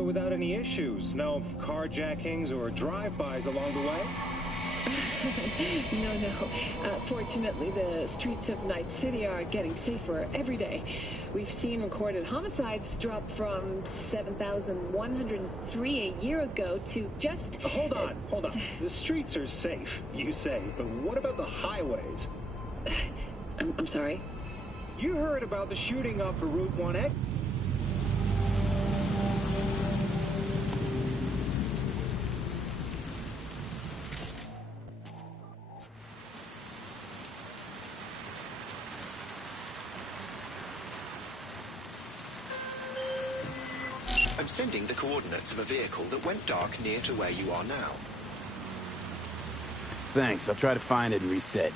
area without any issues. No carjackings or drive-bys along the way? No. Fortunately, the streets of Night City are getting safer every day. We've seen recorded homicides drop from 7,103 a year ago to just... Hold on. The streets are safe, you say, but what about the highways? I'm sorry? You heard about the shooting off the Route 1X? I'm sending the coordinates of a vehicle that went dark near to where you are now. Thanks, I'll try to find it and reset.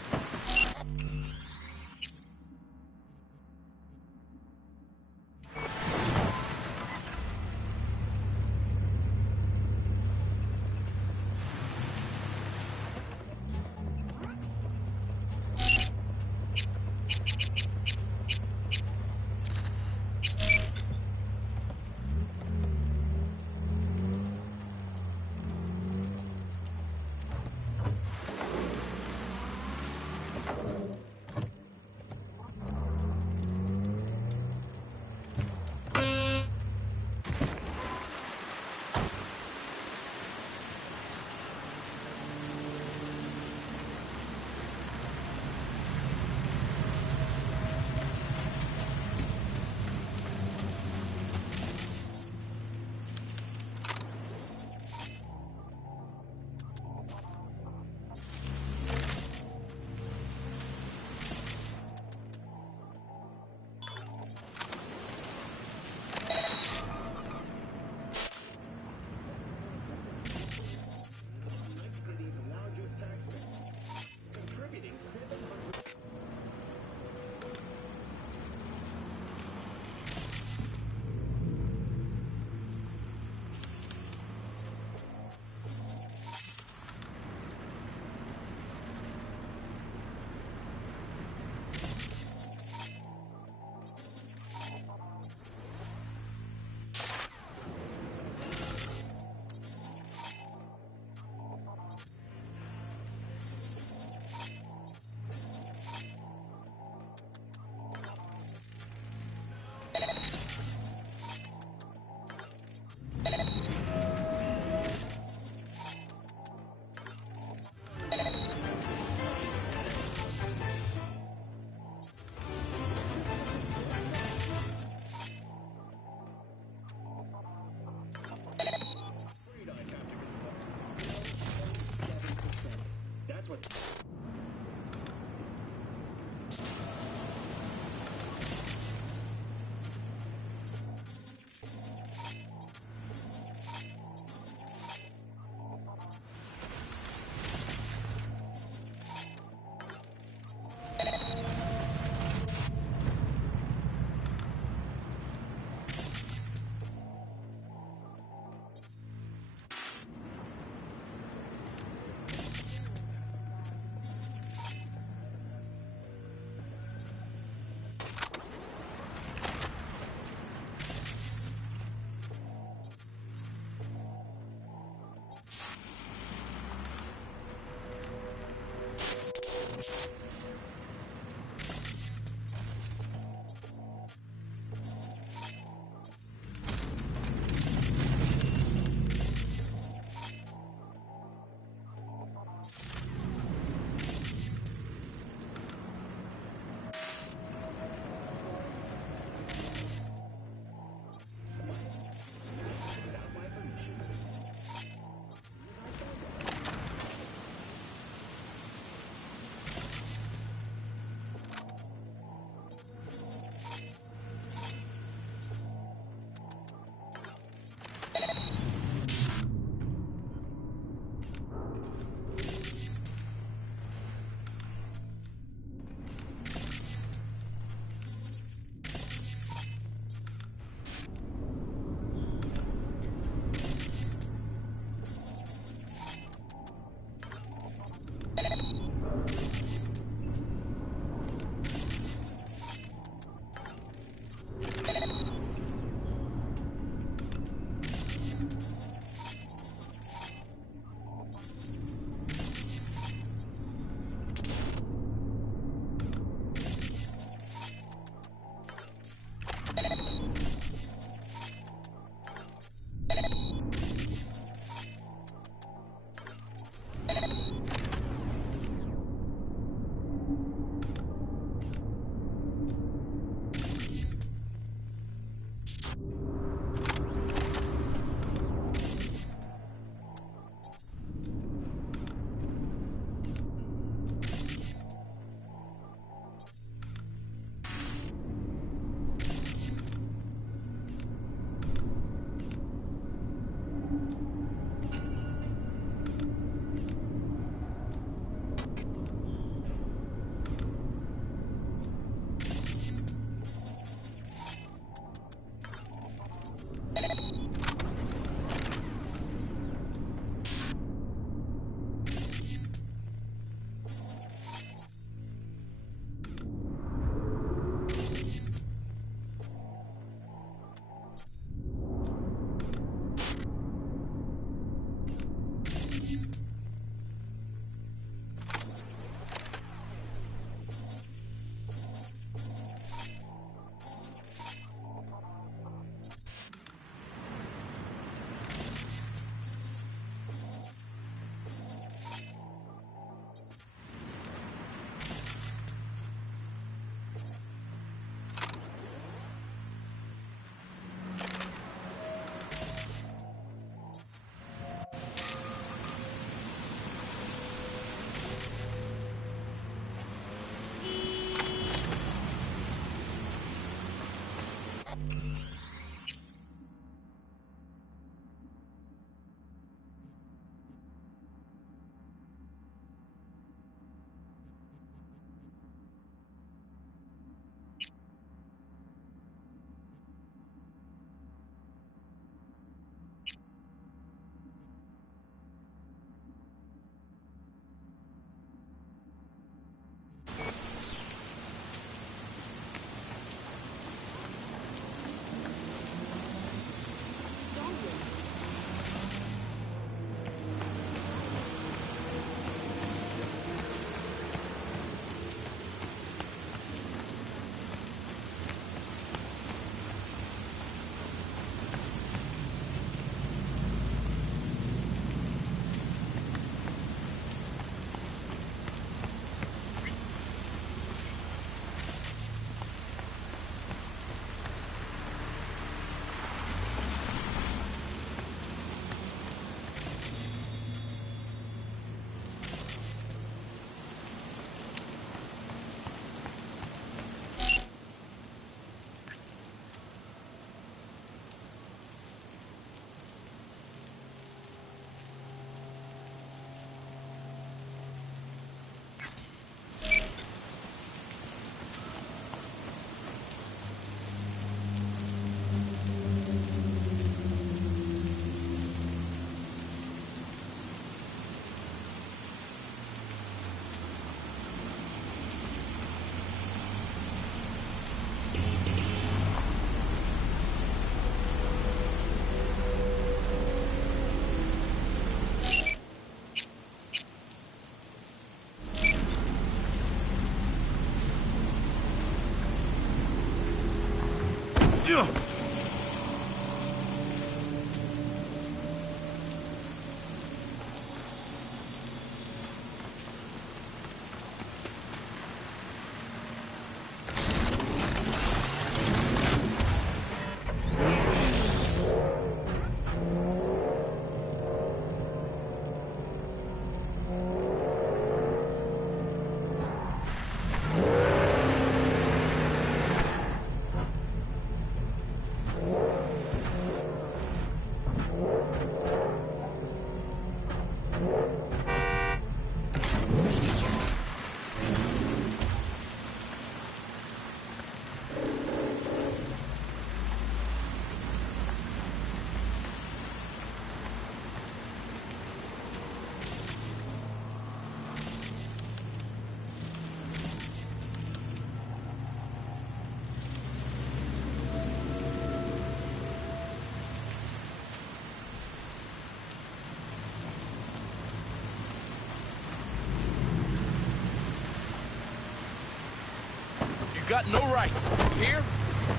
got no right. Here?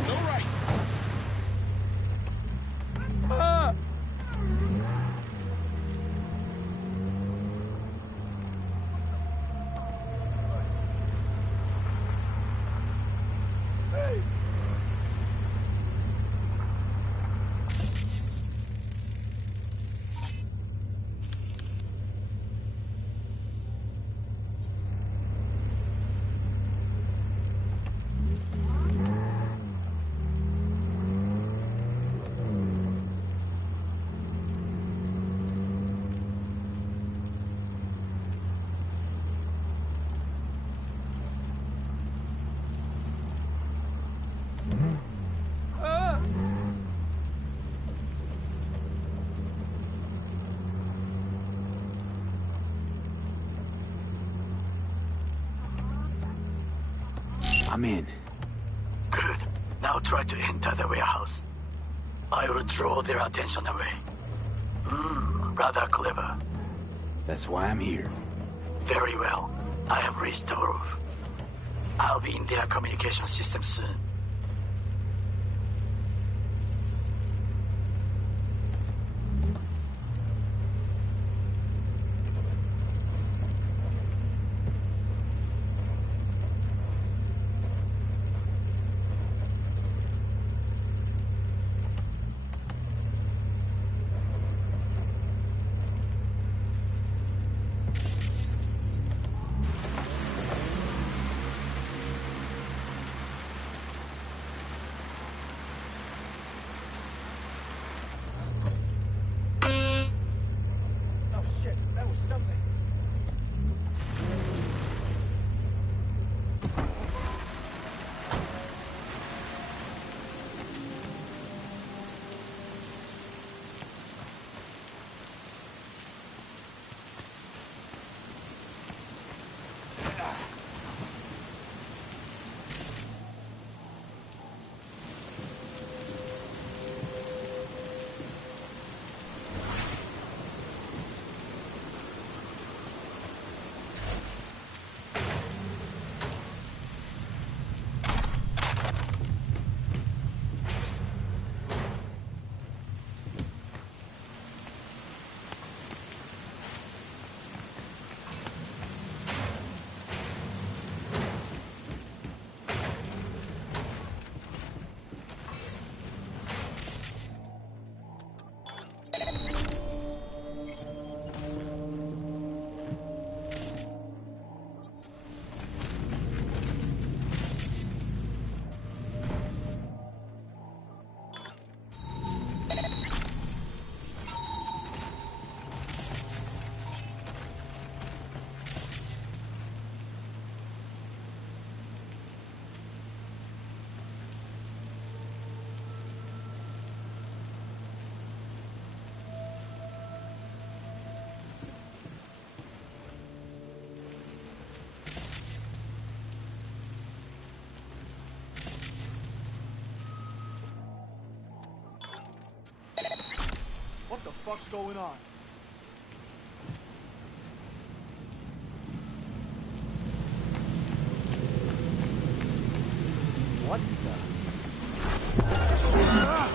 No right. Ah! Hey! Ah! I'm in. Good. Now try to enter the warehouse. I will draw their attention away. Rather clever. That's why I'm here. Very well. I have reached the roof. I'll be in their communication system soon. Oh shit, that was something. What the fuck's going on? What the? Ah!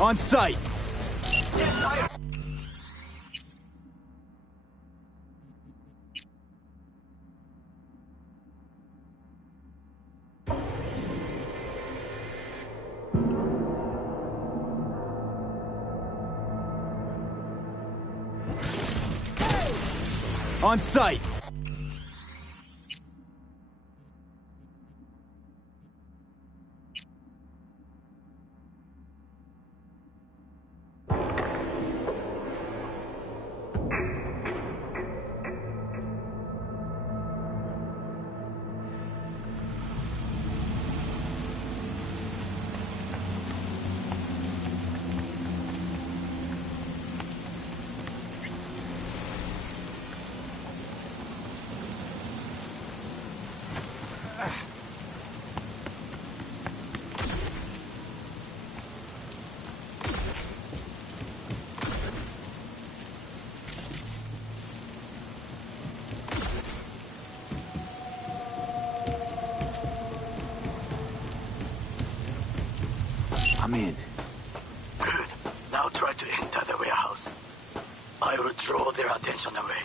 On site! On site! I'm in. Good. Now try to enter the warehouse. I will draw their attention away.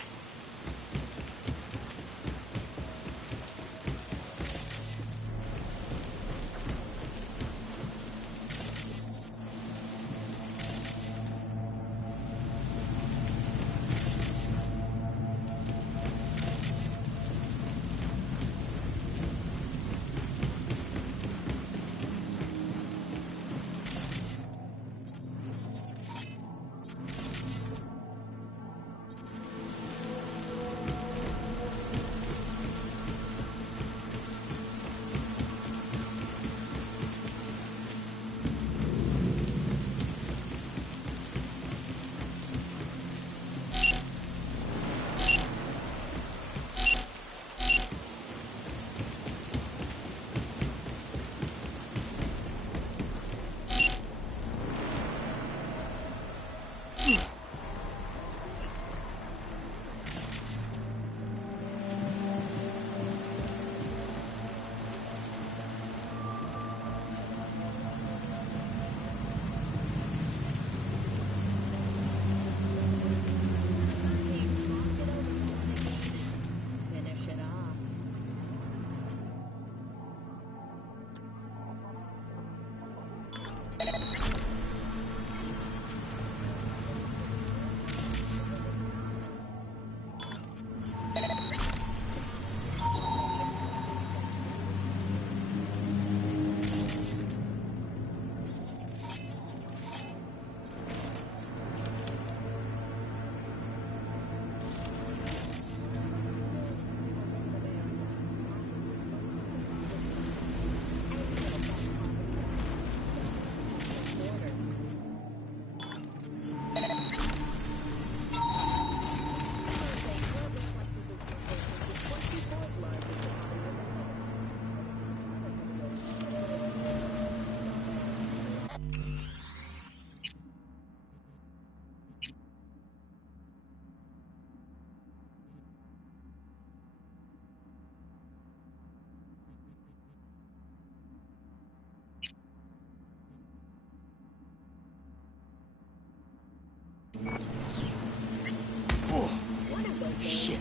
Shit.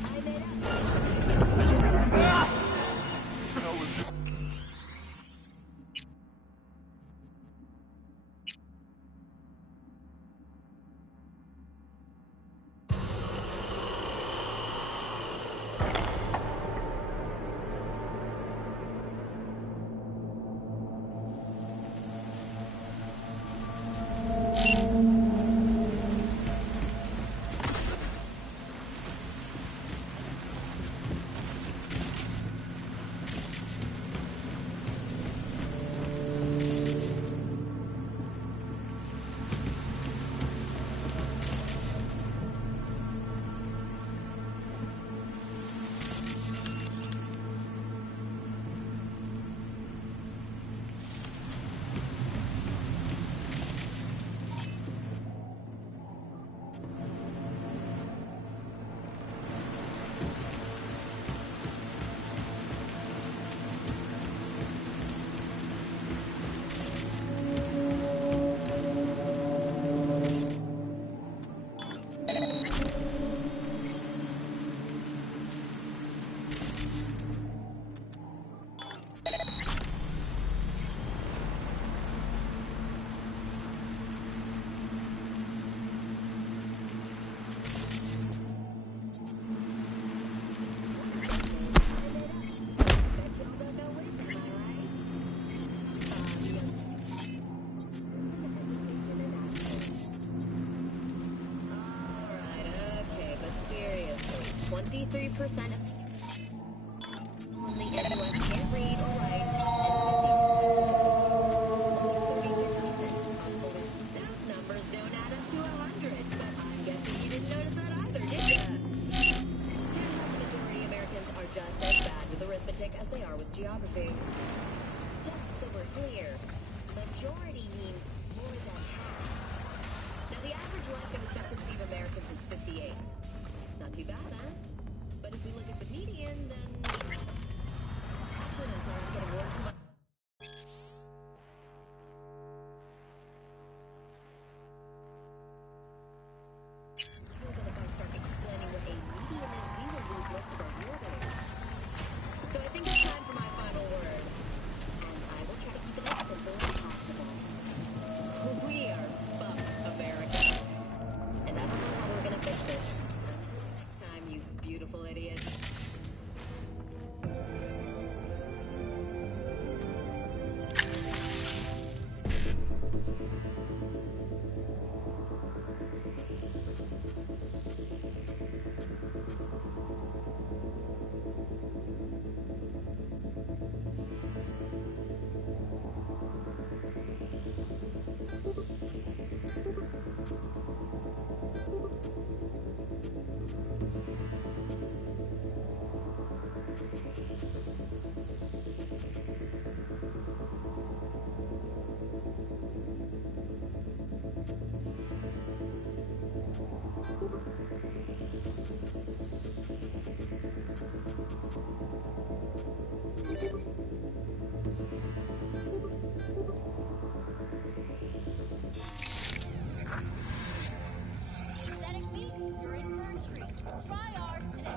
Geography. Just so we're clear, majority means more than half. Now, the average life expectancy of Americans is 58. Not too bad, huh? But if we look at the Aesthetic week, you're in for a treat. Try ours today.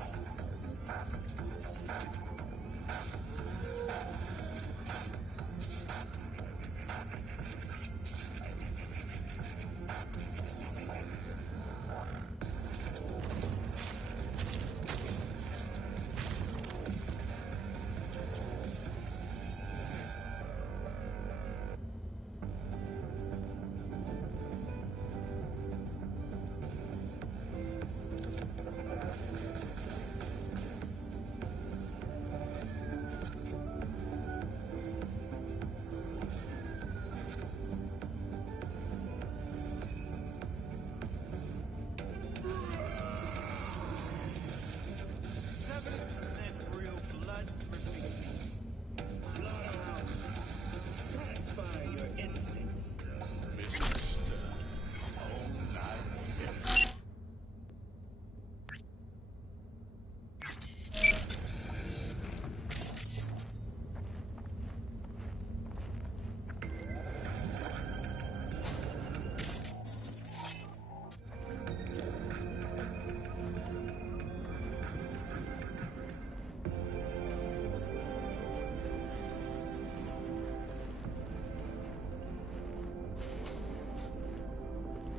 Satisfy your instincts.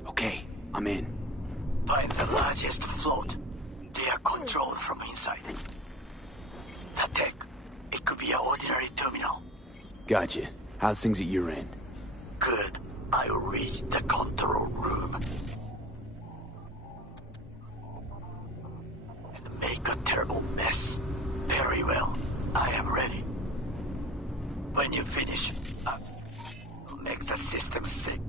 Okay, I'm in. Find the largest float. They are controlled from inside. The tech, it could be an ordinary terminal. Gotcha. How's things at your end? Good. I reached the control room. And make a terrible mess. Very well. I am ready. When you finish, make the system sick.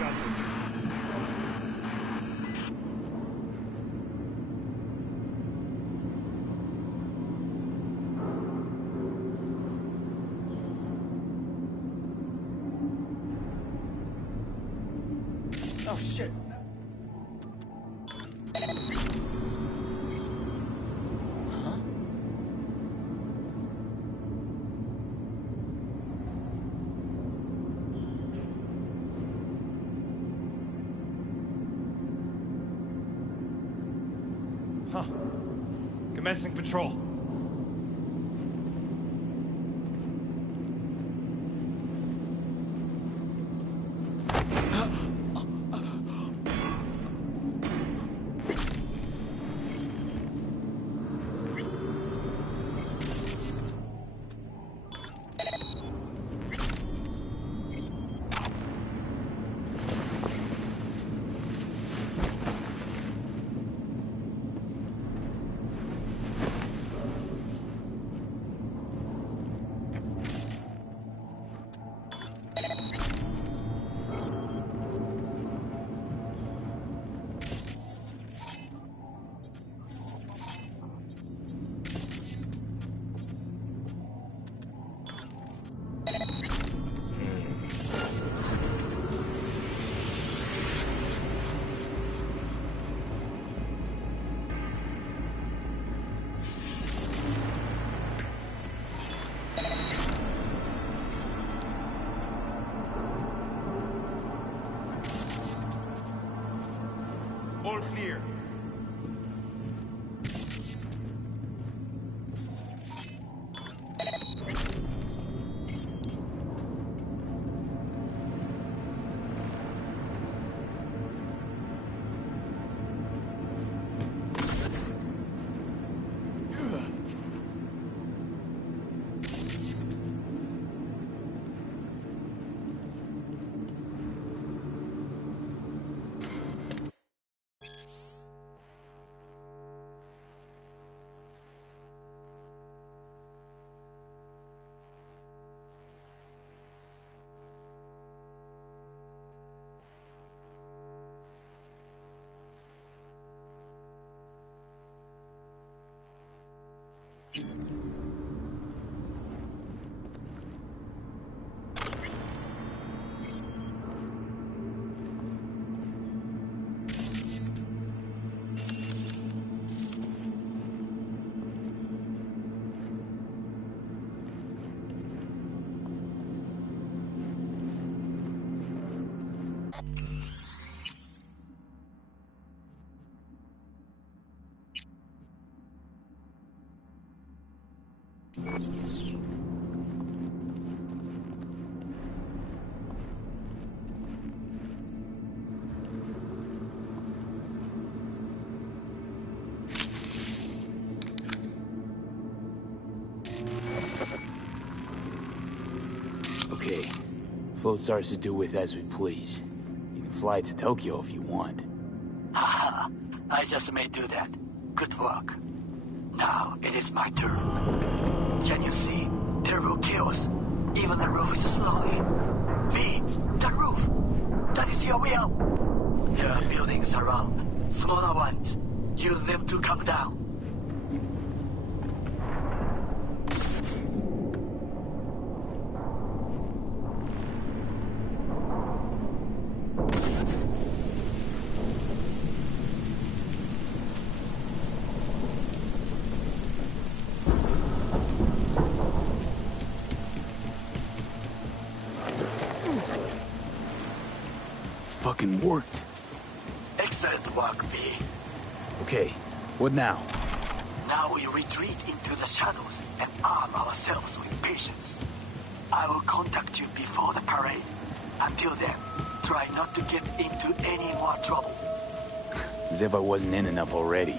got this. Oh shit. Huh. Commencing patrol. All clear. Okay. Float's ours to do with as we please. You can fly to Tokyo if you want. Haha, I just may do that. Good work. Now it is my turn. Can you see? Terrible chaos. Even the roof is slowly. V, the roof! That is your will! There are buildings around, smaller ones. Use them to come down. Fucking worked. Excellent work, V. Okay, what now? Now we retreat into the shadows and arm ourselves with patience. I will contact you before the parade. Until then, try not to get into any more trouble. As if I wasn't in enough already.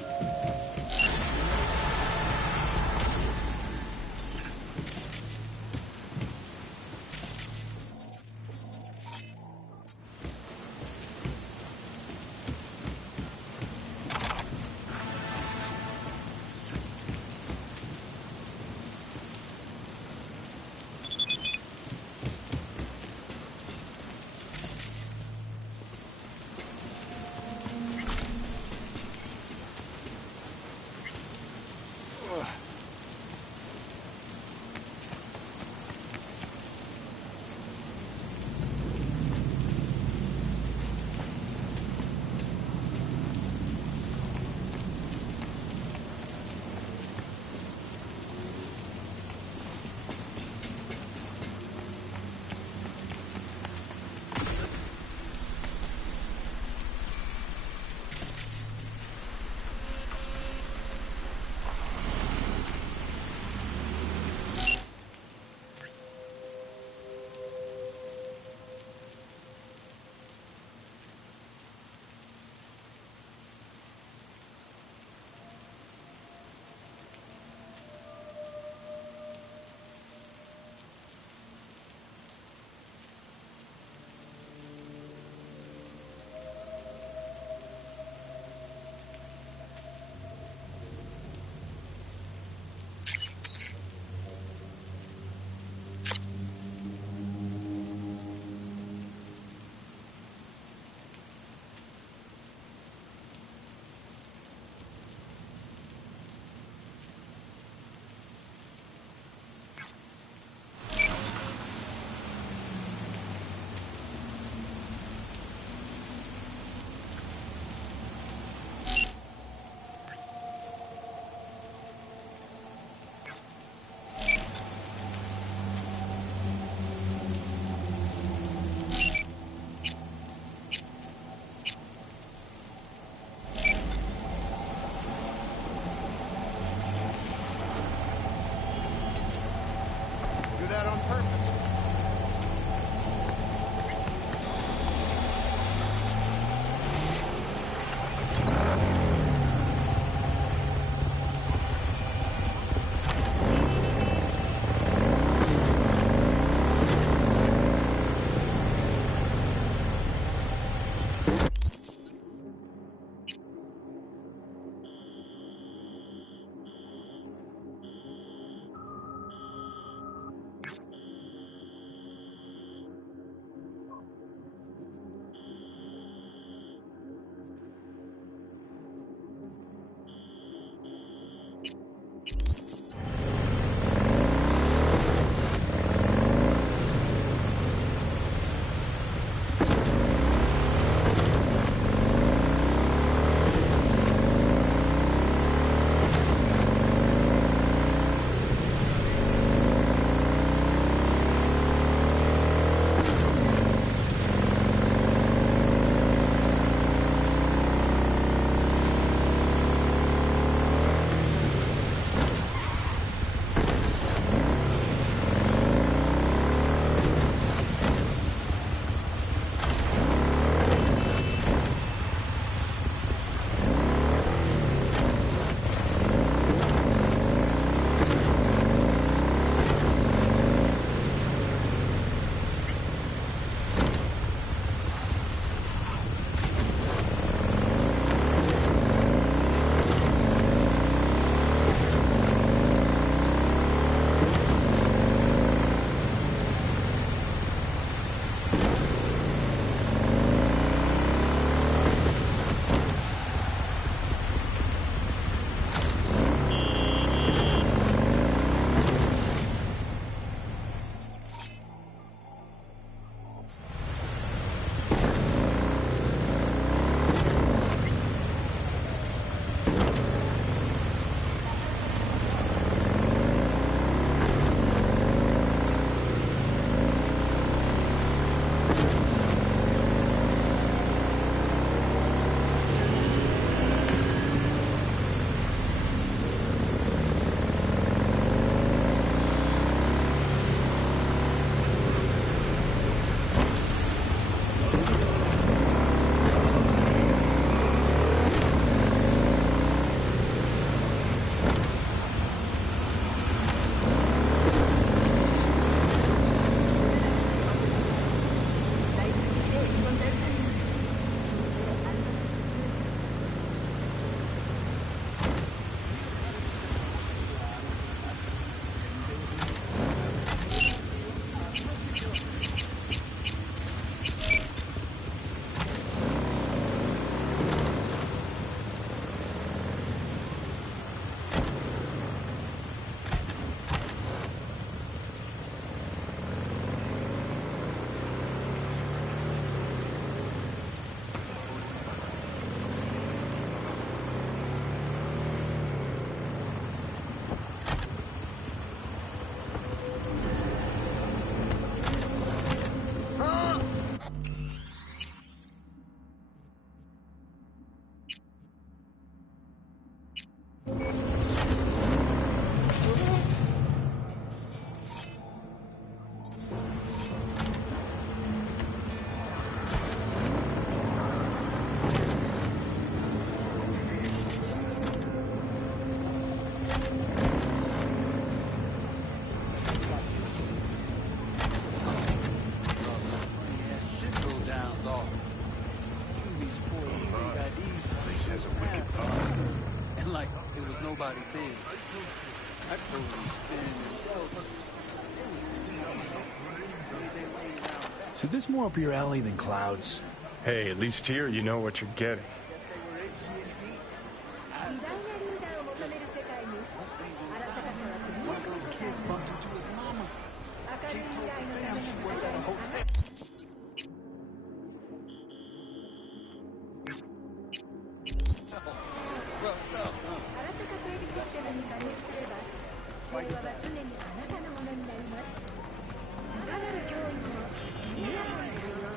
Everybody's dead. That fool was standing. So this more up your alley than Clouds? Hey, at least here you know what you're getting. One of those kids bumped into his mama. Kid told the fam she worked at a hotel. Rough stuff, huh? あらたか整理システムに加入すれば平和は常にあなたのものになります。いかなる脅威も見えないんだよ。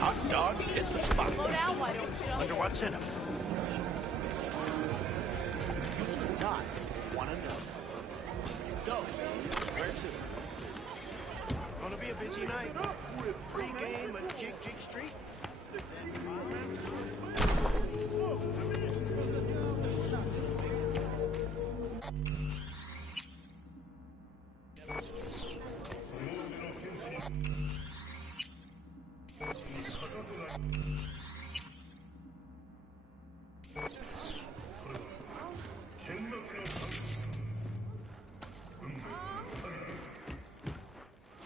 Hot dogs hit the spot. Wonder what's in them. You do not want to know. So, where to? Gonna be a busy night. Pre-game at Jig Jig Street.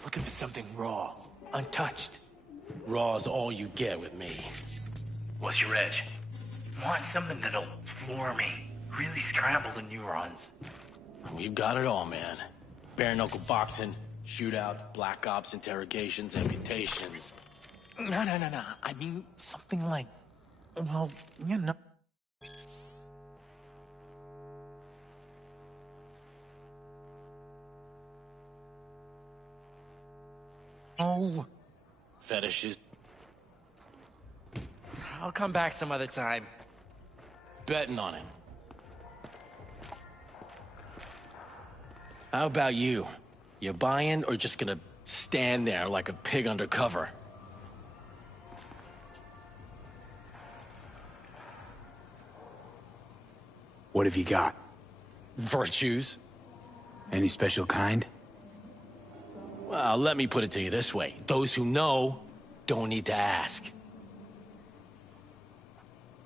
Looking for something raw, untouched. Raw's all you get with me. What's your edge? Want something that'll floor me. Really scramble the neurons. We've got it all, man. Bare knuckle boxing, shootout, black ops, interrogations, amputations. No. I mean, something like, well, you know. Oh. Fetishes. I'll come back some other time. Betting on it. How about you? You buying or just gonna stand there like a pig undercover? What have you got? Virtues? Any special kind? Well, let me put it to you this way. Those who know don't need to ask.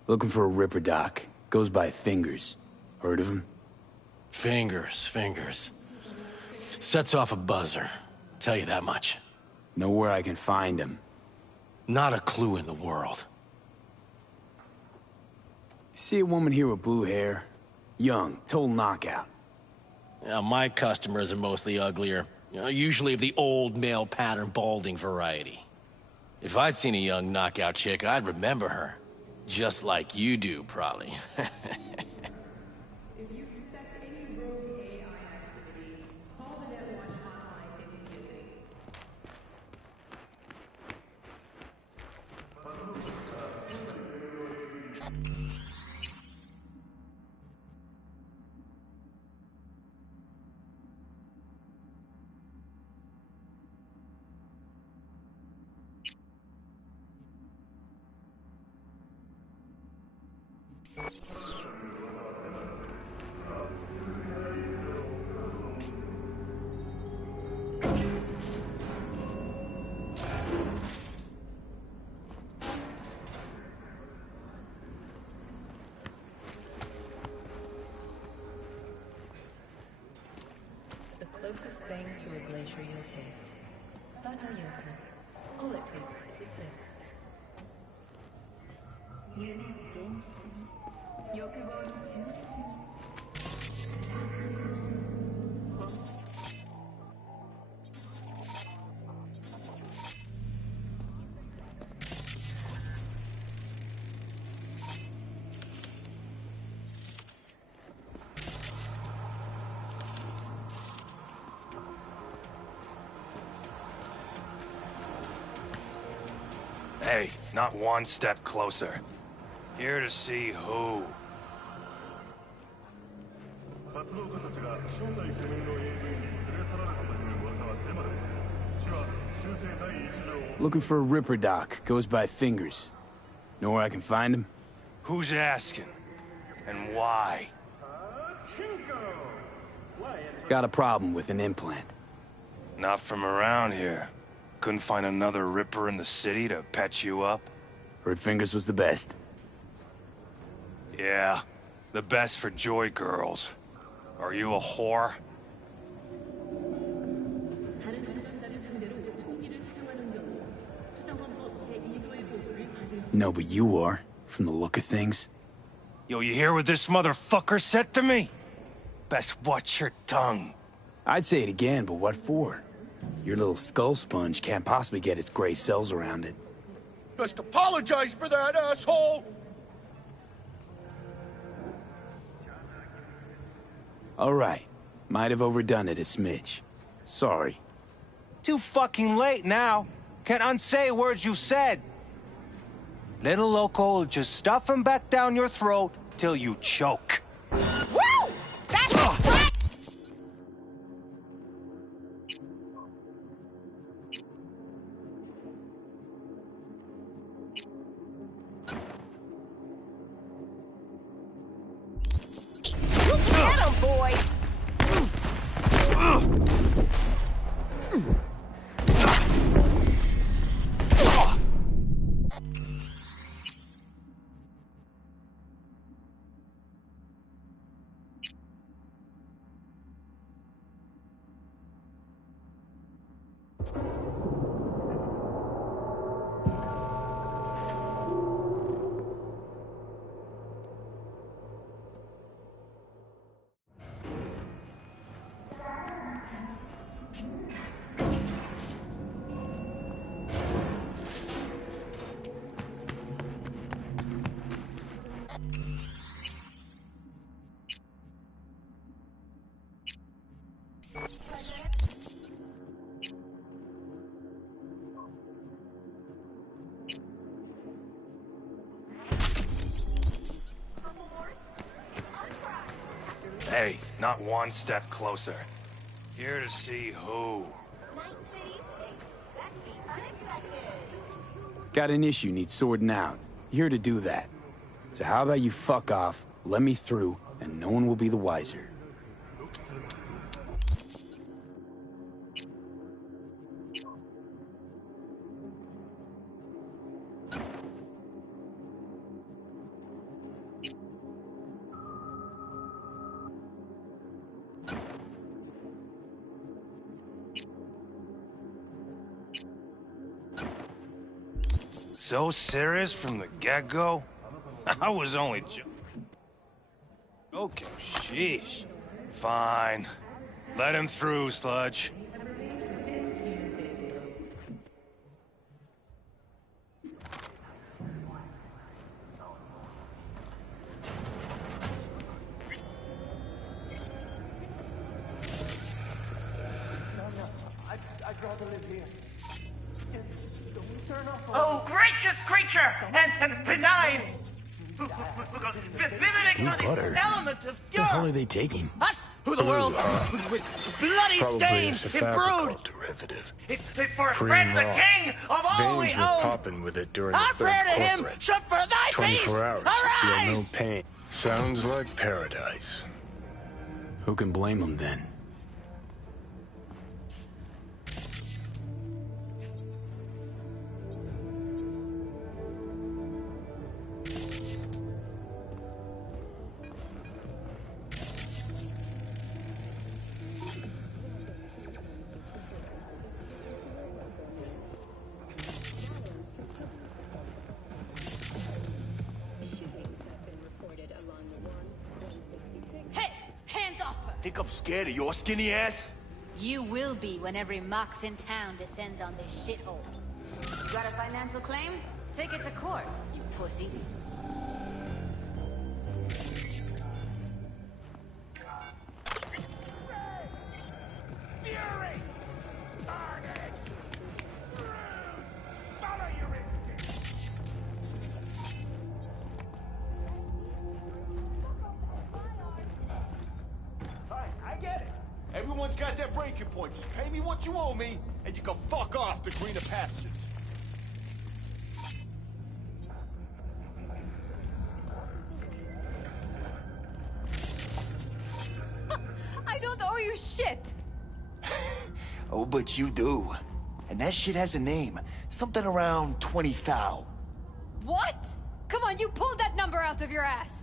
Looking for a Ripper Doc. Goes by Fingers. Heard of him? Fingers. Sets off a buzzer. Tell you that much. Know where I can find him? Not a clue in the world. See a woman here with blue hair? Young, total knockout. Yeah, my customers are mostly uglier. Usually of the old male pattern balding variety. If I'd seen a young knockout chick, I'd remember her. Just like you do, probably. The closest thing to a glacier you'll taste. Banayota. All it takes is a sip. 夢を現実に、欲望に忠実に。Hey, not one step closer. Here to see who? Looking for a Ripper Doc. Goes by Fingers. Know where I can find him? Who's asking? And why? Got a problem with an implant. Not from around here. Couldn't find another Ripper in the city to patch you up? Heard Fingers was the best. Yeah, the best for joy girls. Are you a whore? No, but you are, from the look of things. Yo, you hear what this motherfucker said to me? Best watch your tongue. I'd say it again, but what for? Your little skull sponge can't possibly get its gray cells around it. Just apologize for that, asshole! All right. Might have overdone it a smidge. Sorry. Too fucking late now. Can't unsay words you said. Little loco will just stuff him back down your throat till you choke. Woo! That's right! Get him, boy! Hey, not one step closer. Here to see who. Got an issue needs sorting out. Here to do that. So how about you fuck off, let me through, and no one will be the wiser. So serious from the get-go? I was only okay, sheesh. Fine. Let him through, Sludge. I'd rather live here. Oh, gracious creature and benign! Visiting butter. element What obscure! the hell are they taking? Us, who the world with bloody stains imbrued! derivative. It's for Cream friend the raw. king of all we Veins were own! popping with it during Our the third prayer to him corporate. should for thy peace 24 hours, you feel no arise! pain. Sounds like paradise. Who can blame them then? Think I'm scared of your skinny ass? You will be when every Mox in town descends on this shithole. You got a financial claim? Take it to court, you pussy. Everyone's got their breaking point. Just pay me what you owe me, and you can fuck off to greener pastures. I don't owe you shit! Oh, but you do. And that shit has a name. Something around 20 thou. What? Come on, you pulled that number out of your ass!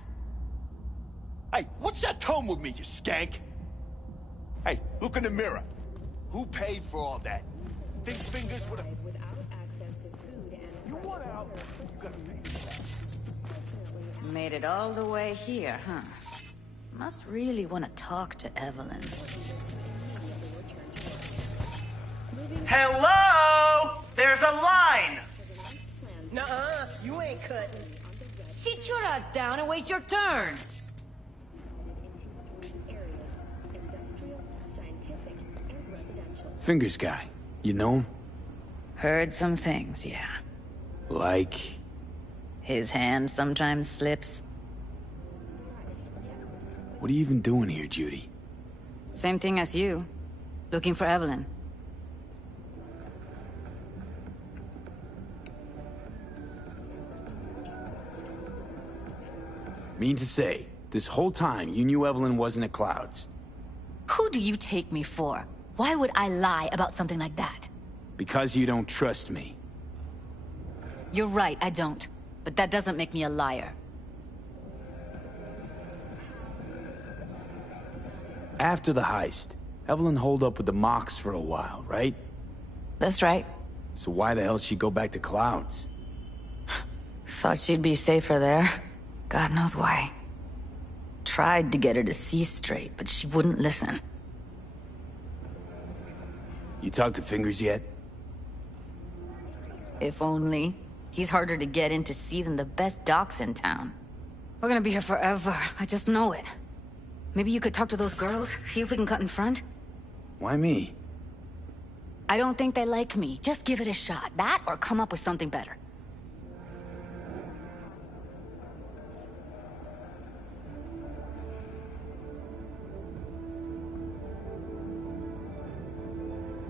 Hey, what's that tone with me, you skank? Hey, look in the mirror. Who paid for all that? Think fingers with a... You want out, you gotta pay for that. Made it all the way here, huh? Must really want to talk to Evelyn. Hello? There's a line! Nuh-uh, you ain't cutting. Sit your ass down and wait your turn. Fingers guy. You know him? Heard some things, yeah. Like? His hand sometimes slips. What are you even doing here, Judy? Same thing as you. Looking for Evelyn. Mean to say, this whole time you knew Evelyn wasn't at Clouds. Who do you take me for? Why would I lie about something like that? Because you don't trust me. You're right, I don't. But that doesn't make me a liar. After the heist, Evelyn holed up with the Mox for a while, right? That's right. So why the hell did she go back to Clouds? Thought she'd be safer there. God knows why. Tried to get her to see straight, but she wouldn't listen. You talked to Fingers yet? If only. He's harder to get in to see than the best docs in town. We're gonna be here forever. I just know it. Maybe you could talk to those girls, see if we can cut in front? Why me? I don't think they like me. Just give it a shot. That or come up with something better.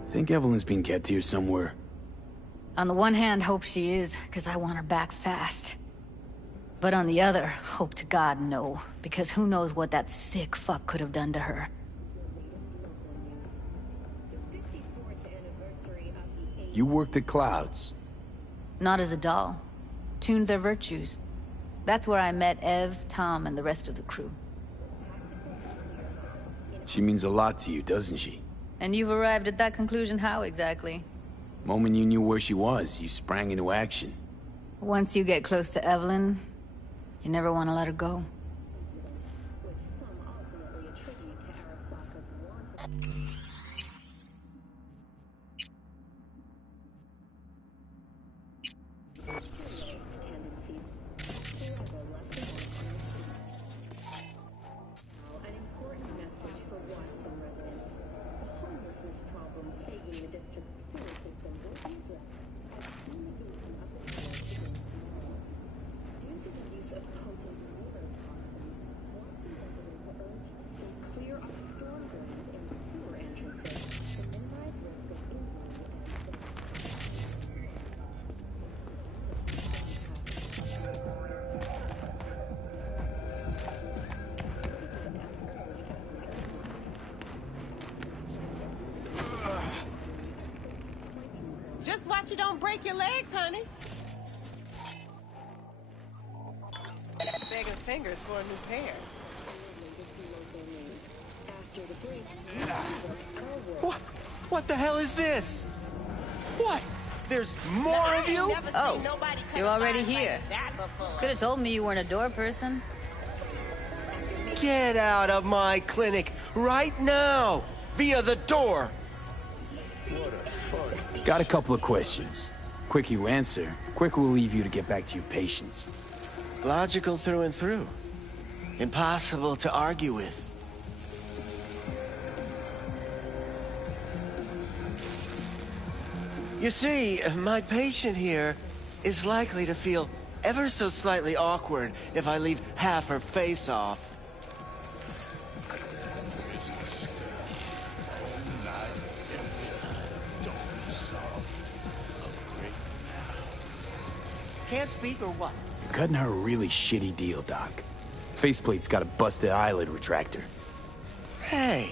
Think Evelyn's being kept here somewhere. On the one hand, hope she is, because I want her back fast. But on the other, hope to God no, because who knows what that sick fuck could have done to her. You worked at Clouds. Not as a doll. Tuned their virtues. That's where I met Ev, Tom, and the rest of the crew. She means a lot to you, doesn't she? And you've arrived at that conclusion how exactly? Moment you knew where she was, you sprang into action. Once you get close to Evelyn, you never want to let her go. Just watch you don't break your legs, honey. Begging fingers for a new pair. What the hell is this? What? There's more of you? Oh, you're already here. Could have told me you weren't a door person. Get out of my clinic right now! Via the door! Got a couple of questions. Quick you answer, quick we'll leave you to get back to your patients. Logical through and through. Impossible to argue with. You see, my patient here is likely to feel ever so slightly awkward if I leave half her face off. Can't speak or what? You're cutting her a really shitty deal, Doc. Faceplate's got a busted eyelid retractor. Hey,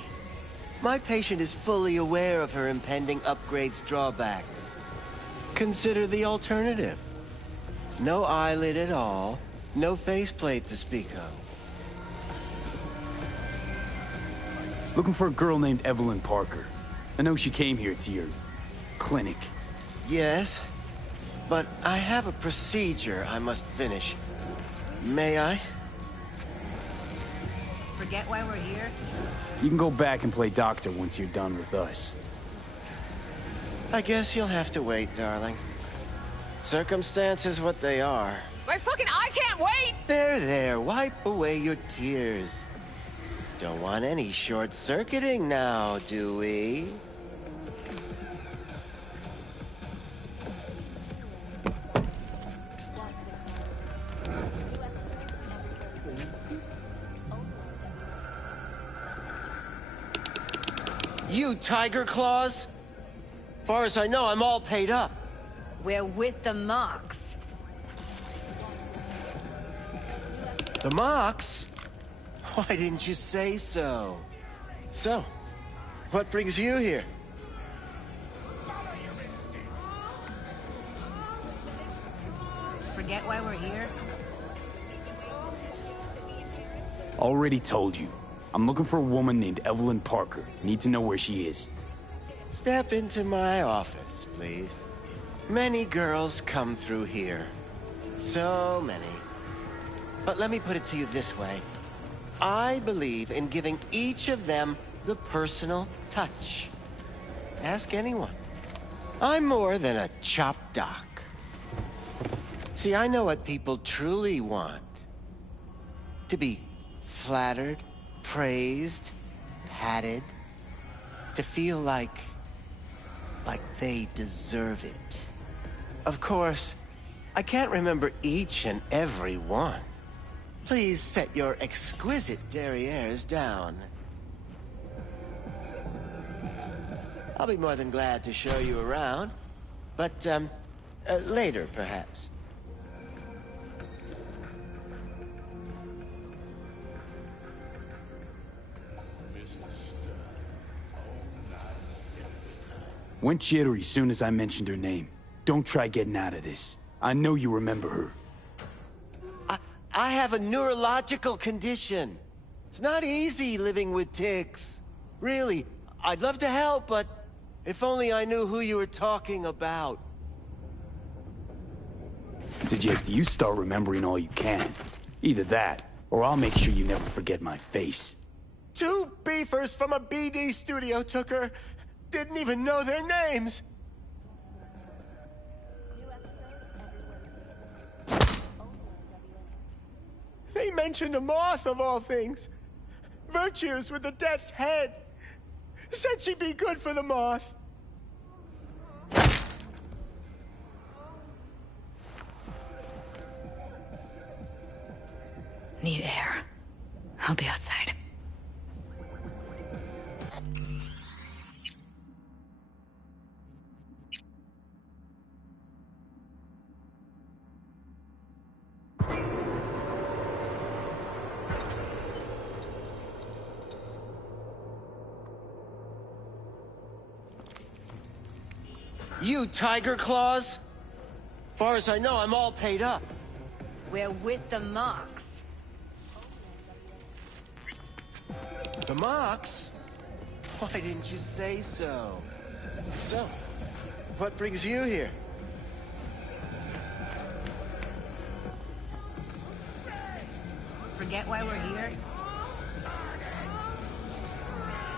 my patient is fully aware of her impending upgrade's drawbacks. Consider the alternative. No eyelid at all, no faceplate to speak of. Looking for a girl named Evelyn Parker. I know she came here to your clinic. Yes, but I have a procedure I must finish. May I? Forget why we're here? You can go back and play doctor once you're done with us. I guess you'll have to wait, darling. Circumstances what they are. My fucking eye can't wait! There, wipe away your tears. Don't want any short-circuiting now, do we? You tiger claws? Far as I know, I'm all paid up. We're with the Mox. The Mox? Why didn't you say so? So, what brings you here? Forget why we're here? Already told you. I'm looking for a woman named Evelyn Parker. Need to know where she is. Step into my office, please. Many girls come through here. So many. But let me put it to you this way. I believe in giving each of them the personal touch. Ask anyone. I'm more than a chop doc. See, I know what people truly want. To be flattered, praised, patted. To feel like they deserve it. Of course, I can't remember each and every one. Please set your exquisite derrieres down. I'll be more than glad to show you around. But, later, perhaps. Went jittery soon as I mentioned her name. Don't try getting out of this. I know you remember her. I have a neurological condition. It's not easy living with tics. Really, I'd love to help, but if only I knew who you were talking about. Suggest you start remembering all you can. Either that, or I'll make sure you never forget my face. 2 beefers from a BD studio took her. Didn't even know their names. They mentioned a moth of all things. Virtues with the death's head. Said she'd be good for the moth. Need air. I'll be outside. You Tiger Claws? Far as I know, I'm all paid up. We're with the Mox. The Mox? Why didn't you say so? So, what brings you here? Forget why we're here?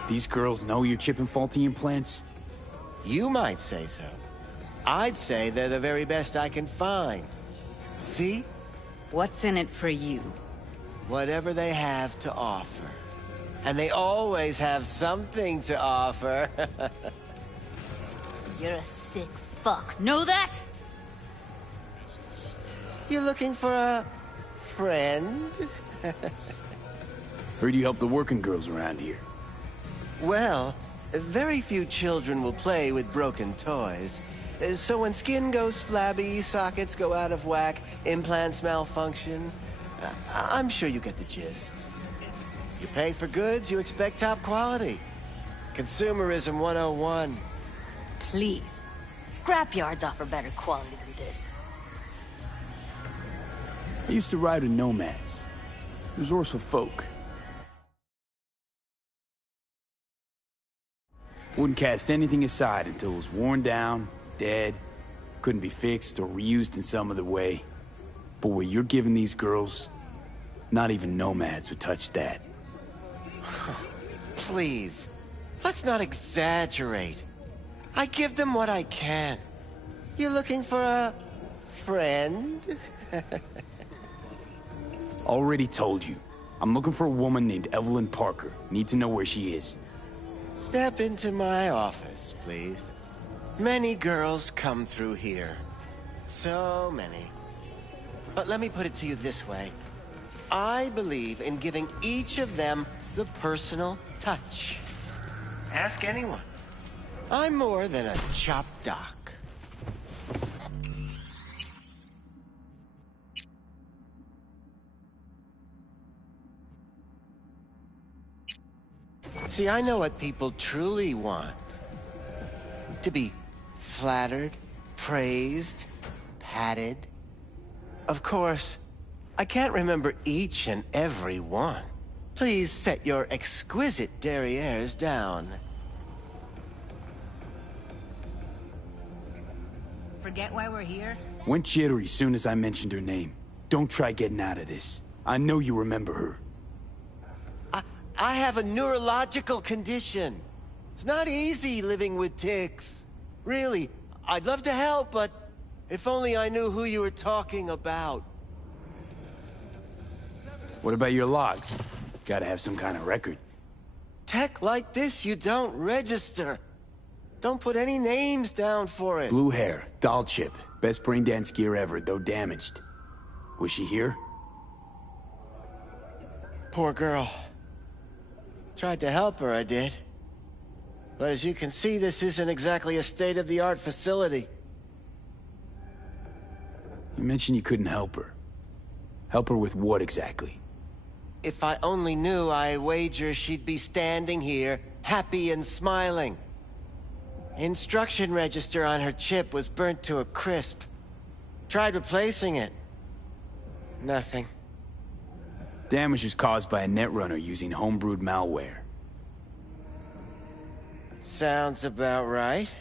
These girls know you're chipping faulty implants? You might say so. I'd say they're the very best I can find. See? What's in it for you? Whatever they have to offer. And they always have something to offer. You're a sick fuck. Know that? You looking for a friend? Heard you help the working girls around here. Well, very few children will play with broken toys. So when skin goes flabby, sockets go out of whack, implants malfunction, I'm sure you get the gist. You pay for goods, you expect top quality. Consumerism 101. Please. Scrapyards offer better quality than this. I used to ride with nomads. Resourceful folk. Wouldn't cast anything aside until it was worn down, dead, couldn't be fixed or reused in some other way. But what you're giving these girls, not even nomads would touch that. Please, let's not exaggerate. I give them what I can. You looking for a friend? Already told you. I'm looking for a woman named Evelyn Parker. Need to know where she is. Step into my office, please. Many girls come through here. So many. But let me put it to you this way. I believe in giving each of them the personal touch. Ask anyone. I'm more than a chop doc. See, I know what people truly want. To be flattered, praised, patted. Of course, I can't remember each and every one. Please set your exquisite derrieres down. Forget why we're here? Went jittery soon as I mentioned her name. Don't try getting out of this. I know you remember her. I have a neurological condition. It's not easy living with tics. Really, I'd love to help, but if only I knew who you were talking about. What about your logs? Gotta have some kind of record. Tech like this, you don't register. Don't put any names down for it. Blue hair, doll chip. Best brain dance gear ever, though damaged. Was she here? Poor girl. Tried to help her, I did. But as you can see, this isn't exactly a state-of-the-art facility. You mentioned you couldn't help her. Help her with what exactly? If I only knew, I wager she'd be standing here, happy and smiling. Instruction register on her chip was burnt to a crisp. Tried replacing it. Nothing. Damage was caused by a netrunner using homebrewed malware. Sounds about right.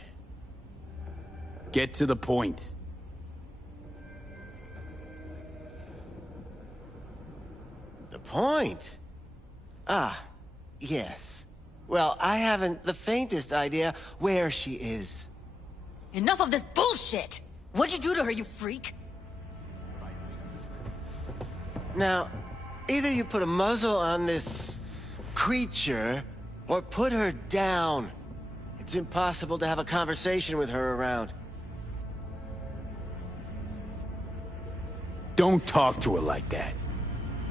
Get to the point. The point? Ah, yes. Well, I haven't the faintest idea where she is. Enough of this bullshit! What'd you do to her, you freak? Now, either you put a muzzle on this creature, or put her down. It's impossible to have a conversation with her around. Don't talk to her like that.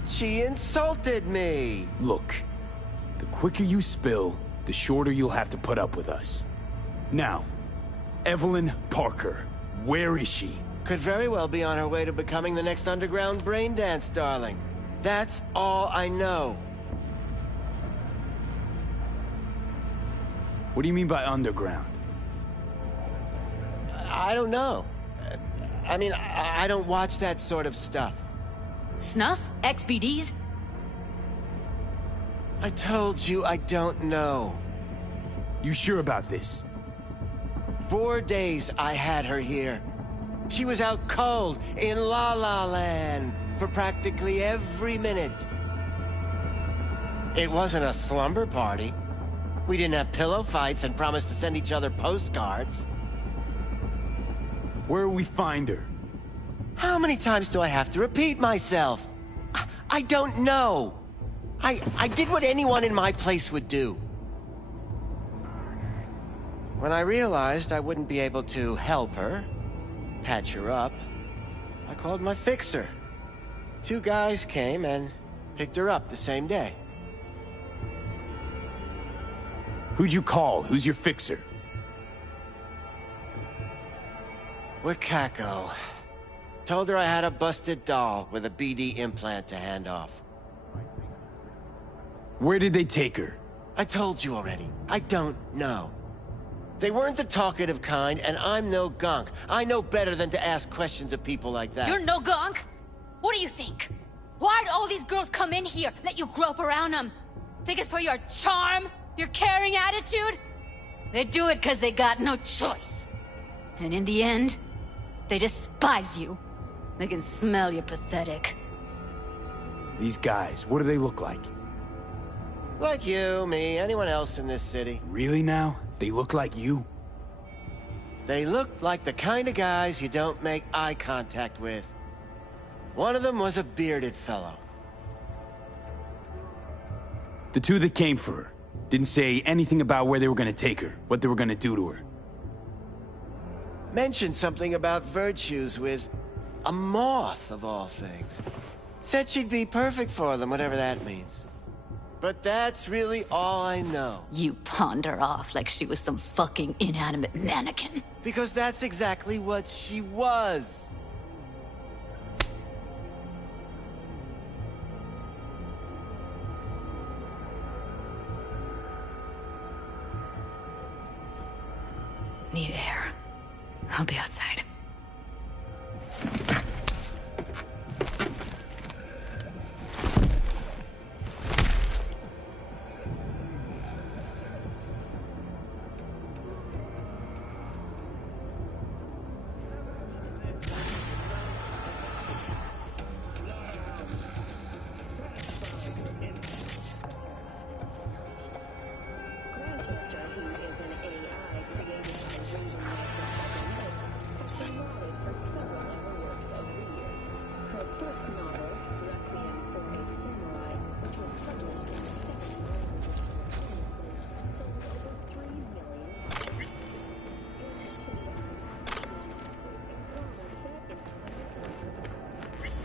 She insulted me! Look, the quicker you spill, the shorter you'll have to put up with us. Now, Evelyn Parker, where is she? Could very well be on her way to becoming the next underground braindance darling. That's all I know. What do you mean by underground? I don't know. I mean, I don't watch that sort of stuff. Snuff? XBDs? I told you I don't know. You sure about this? 4 days I had her here. She was out cold in La La Land for practically every minute. It wasn't a slumber party. We didn't have pillow fights and promised to send each other postcards. Where will we find her? How many times do I have to repeat myself? I don't know. I did what anyone in my place would do. When I realized I wouldn't be able to help her, patch her up, I called my fixer. 2 guys came and picked her up the same day. Who'd you call? Who's your fixer? Wakako. Told her I had a busted doll with a BD implant to hand off. Where did they take her? I told you already. I don't know. They weren't the talkative kind, and I'm no gonk. I know better than to ask questions of people like that. You're no gonk? What do you think? Why'd all these girls come in here, let you grope around them? Think it's for your charm? Your caring attitude? They do it because they got no choice. And in the end, they despise you. They can smell you're pathetic. These guys, what do they look like? Like you, me, anyone else in this city. Really now? They look like you? They look like the kind of guys you don't make eye contact with. One of them was a bearded fellow. The 2 that came for her didn't say anything about where they were gonna take her, what they were gonna do to her. Mentioned something about virtues with a moth, of all things. Said she'd be perfect for them, whatever that means. But that's really all I know. You pawned her off like she was some fucking inanimate mannequin. Because that's exactly what she was. Need air. I'll be outside.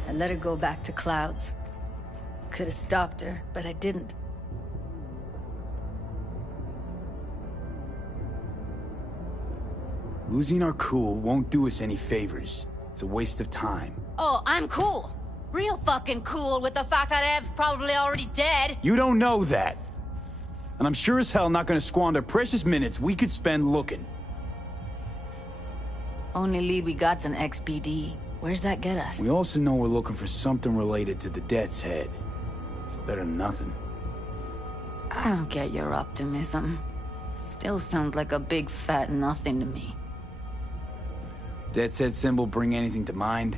I let her go back to Clouds. Could have stopped her, but I didn't. Losing our cool won't do us any favors. It's a waste of time. Oh, I'm cool. Real fucking cool with the fact that Ev's probably already dead. You don't know that. And I'm sure as hell not gonna squander precious minutes we could spend looking. Only lead we got's an XBD. Where's that get us? We also know we're looking for something related to the Death's Head. It's better than nothing. I don't get your optimism. Still sounds like a big fat nothing to me. Death's Head symbol bring anything to mind?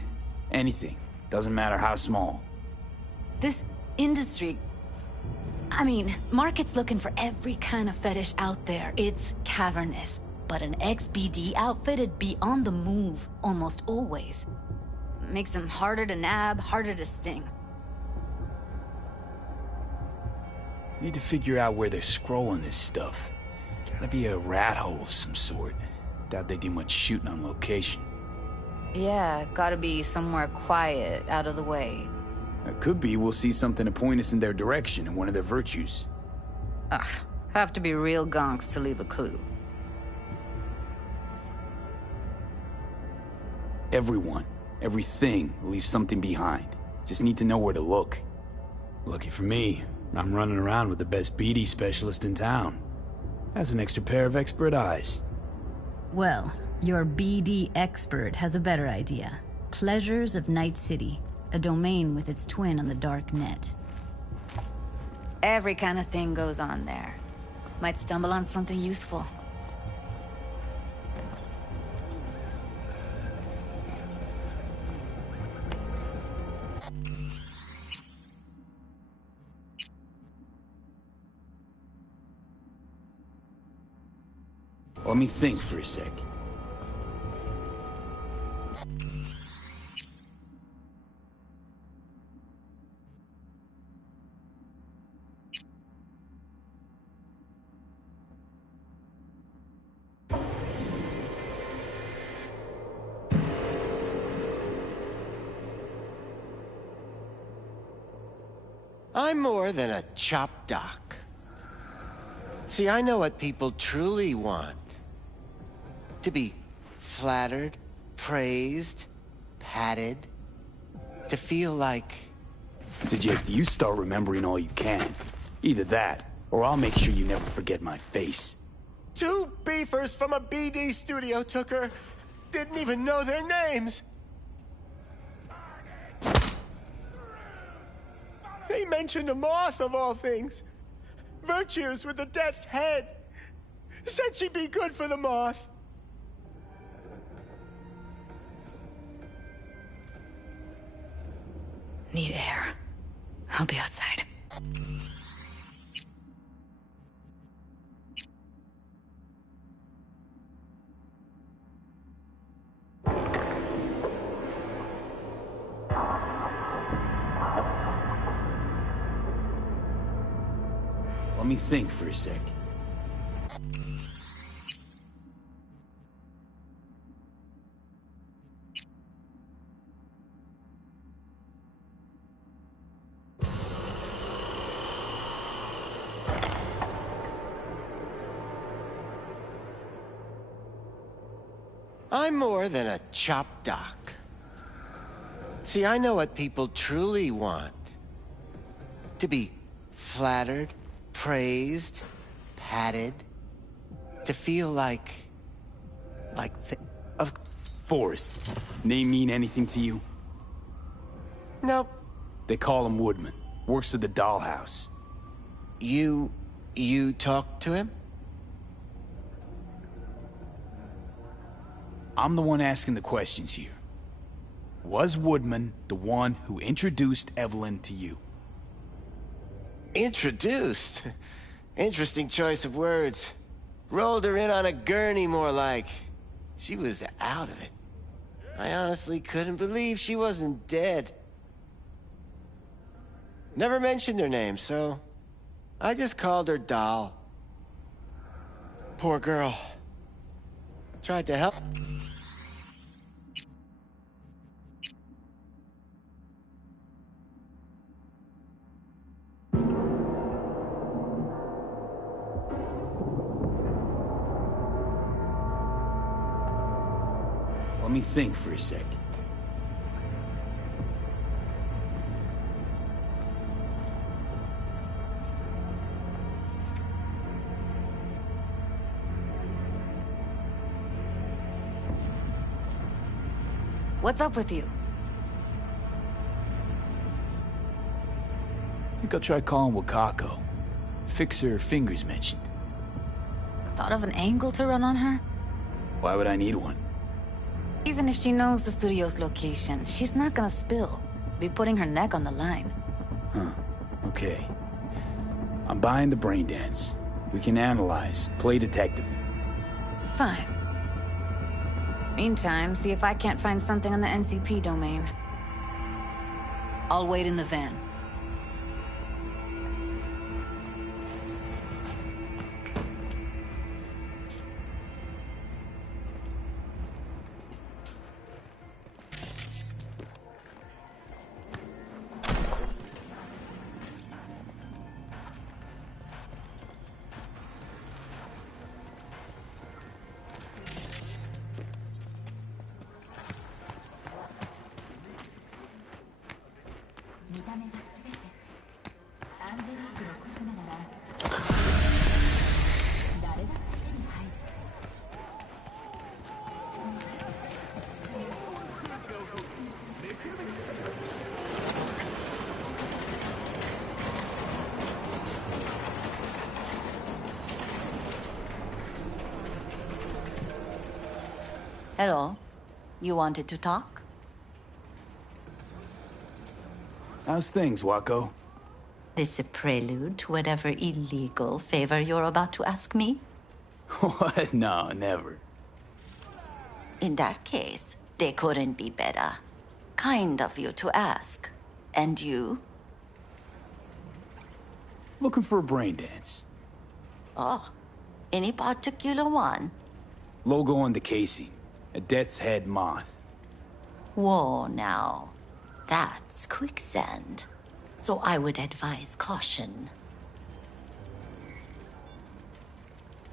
Anything. Doesn't matter how small. This industry... I mean, market's looking for every kind of fetish out there. It's cavernous. But an XBD outfit'd be on the move, almost always. Makes them harder to nab, harder to sting. Need to figure out where they're scrolling this stuff. Gotta be a rat hole of some sort. Doubt they do much shooting on location. Yeah, gotta be somewhere quiet, out of the way. It could be we'll see something to point us in their direction in one of their virtues. Ugh, have to be real gonks to leave a clue. Everyone, everything leaves something behind. Just need to know where to look. Lucky for me, I'm running around with the best BD specialist in town. Has an extra pair of expert eyes. Well, your BD expert has a better idea. Pleasures of Night City, a domain with its twin on the dark net. Every kind of thing goes on there. Might stumble on something useful. Let me think for a sec. I'm more than a chopped dock. See, I know what people truly want. To be flattered, praised, patted. To feel like... Suggest you start remembering all you can. Either that, or I'll make sure you never forget my face. 2 beefers from a BD studio took her. Didn't even know their names. They mentioned a moth of all things. Virtues with the Death's Head. Said she'd be good for the moth. Need air. I'll be outside. Let me think for a sec. I'm more than a chopped dock. See, I know what people truly want. To be flattered, praised, patted. To feel like... Forrest. Name mean anything to you? Nope. They call him Woodman. Works at the dollhouse. You talked to him? I'm the one asking the questions here. Was Woodman the one who introduced Evelyn to you? Introduced? Interesting choice of words. Rolled her in on a gurney, more like. She was out of it. I honestly couldn't believe she wasn't dead. Never mentioned her name, so... I just called her Doll. Poor girl. Tried to help... Let me think for a sec. What's up with you? I think I'll try calling Wakako. Fix her fingers mentioned. Thought of an angle to run on her? Why would I need one? Even if she knows the studio's location, she's not gonna spill. Be putting her neck on the line. Huh. Okay. I'm buying the brain dance. We can analyze, play detective. Fine. Meantime, see if I can't find something on the NCP domain. I'll wait in the van. Hello. You wanted to talk? How's things, Wako? This a prelude to whatever illegal favor you're about to ask me? What? No, never. In that case, they couldn't be better. Kind of you to ask. And you? Looking for a brain dance. Oh, any particular one? Logo on the casing. A death's head moth. Whoa, now. That's quicksand. So I would advise caution.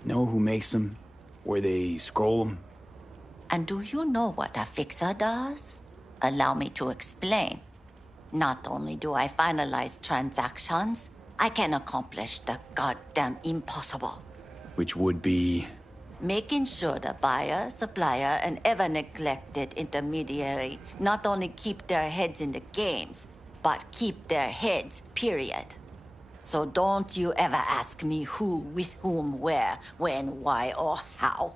Know who makes them? Where they scroll them? And do you know what a fixer does? Allow me to explain. Not only do I finalize transactions, I can accomplish the goddamn impossible. Which would be... Making sure the buyer, supplier, and ever-neglected intermediary not only keep their heads in the games, but keep their heads, period. So don't you ever ask me who, with whom, where, when, why, or how.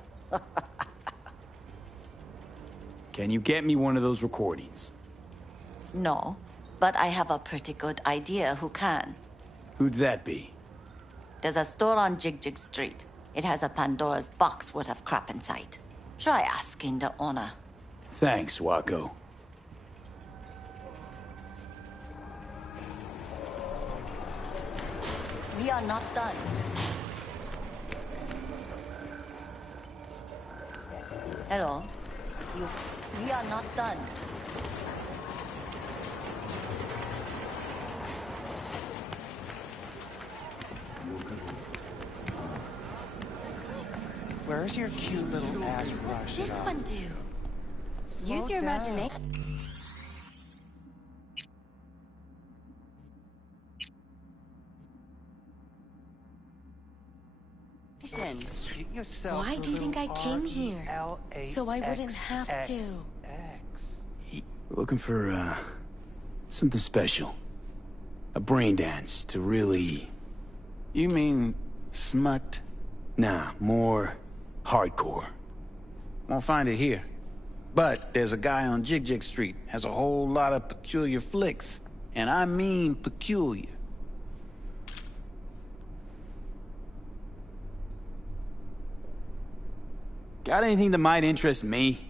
Can you get me one of those recordings? No, but I have a pretty good idea who can. Who'd that be? There's a store on Jig Street. It has a Pandora's box worth of crap inside. Try asking the owner. Thanks, Wako. We are not done. Hello? We are not done. Where's your cute little ass brush? This one do. Use your imagination. Treat yourself. Why to do you think I little came here? So I wouldn't have to. We're looking for, something special. A brain dance to really... You mean smut? Nah, more hardcore. Won't find it here. But there's a guy on Jig Street, has a whole lot of peculiar flicks. And I mean peculiar. Got anything that might interest me?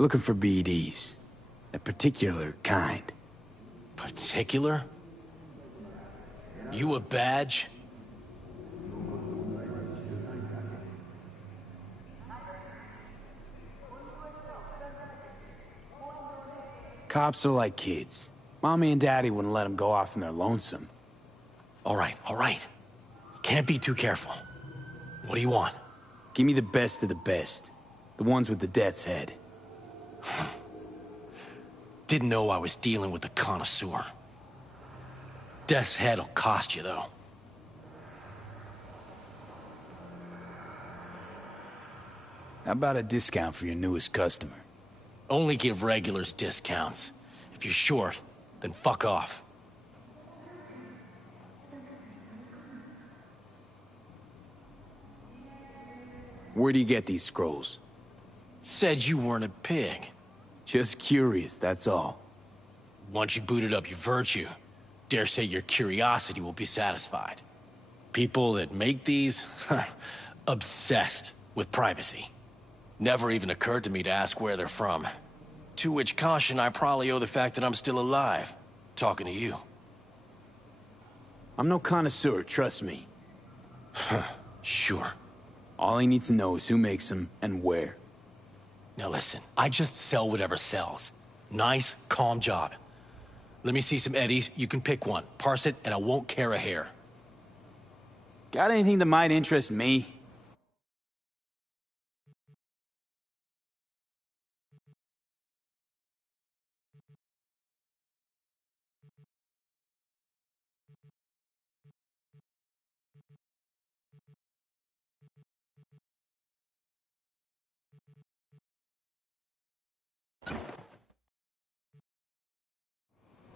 Looking for BDs. A particular kind. Particular? You a badge? Cops are like kids. Mommy and Daddy wouldn't let them go off in their lonesome. All right. Can't be too careful. What do you want? Give me the best of the best. The ones with the death's head. Didn't know I was dealing with a connoisseur. Death's head'll cost you, though. How about a discount for your newest customer? Only give regulars discounts. If you're short, then fuck off. Where do you get these scrolls? Said you weren't a pig. Just curious, that's all. Once you booted up your virtue, dare say your curiosity will be satisfied. People that make these, obsessed with privacy. Never even occurred to me to ask where they're from. To which caution I probably owe the fact that I'm still alive, talking to you. I'm no connoisseur, trust me. Sure. All I need to know is who makes them and where. Now listen, I just sell whatever sells. Nice, calm job. Let me see some eddies, you can pick one. Parse it, and I won't care a hair. Got anything that might interest me?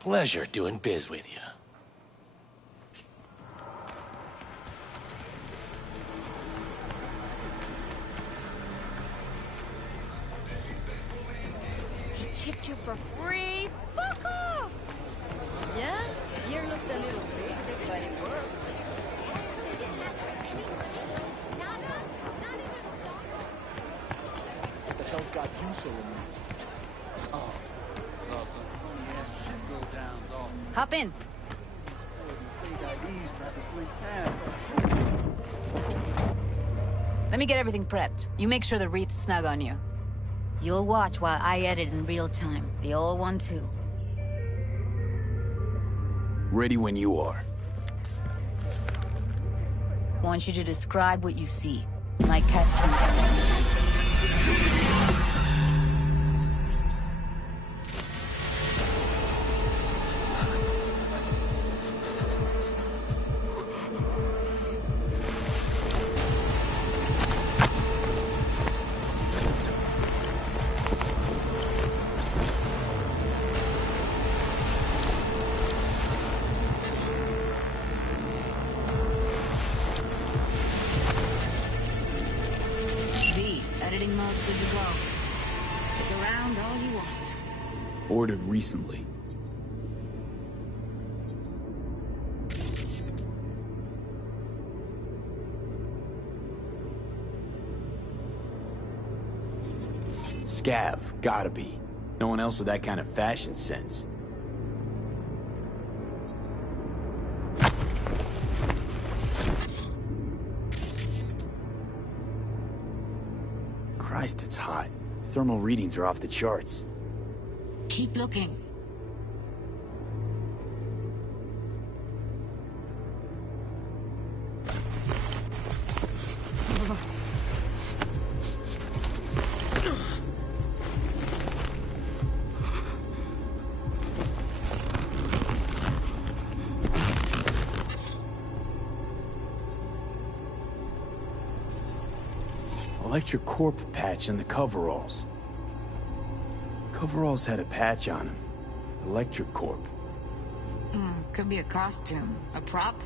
Pleasure doing biz with you. He chipped you for free? Fuck off! Yeah? Gear looks a little basic, but it works. What the hell's got you so amused? Oh, saw some funny ass shit go down, all. Hop in. Fake IDs tried to slink past. Let me get everything prepped. You make sure the wreath's snug on you. You'll watch while I edit in real time. The old one, too. Ready when you are. Want you to describe what you see. Might catch some... Editing mode's good to go. Stick around all you want. Ordered recently. Scav, gotta be. No one else with that kind of fashion sense. Christ, it's hot. Thermal readings are off the charts. Keep looking. Electric Corp patch in the coveralls. Coveralls had a patch on them. Electric Corp. Could be a costume. A prop?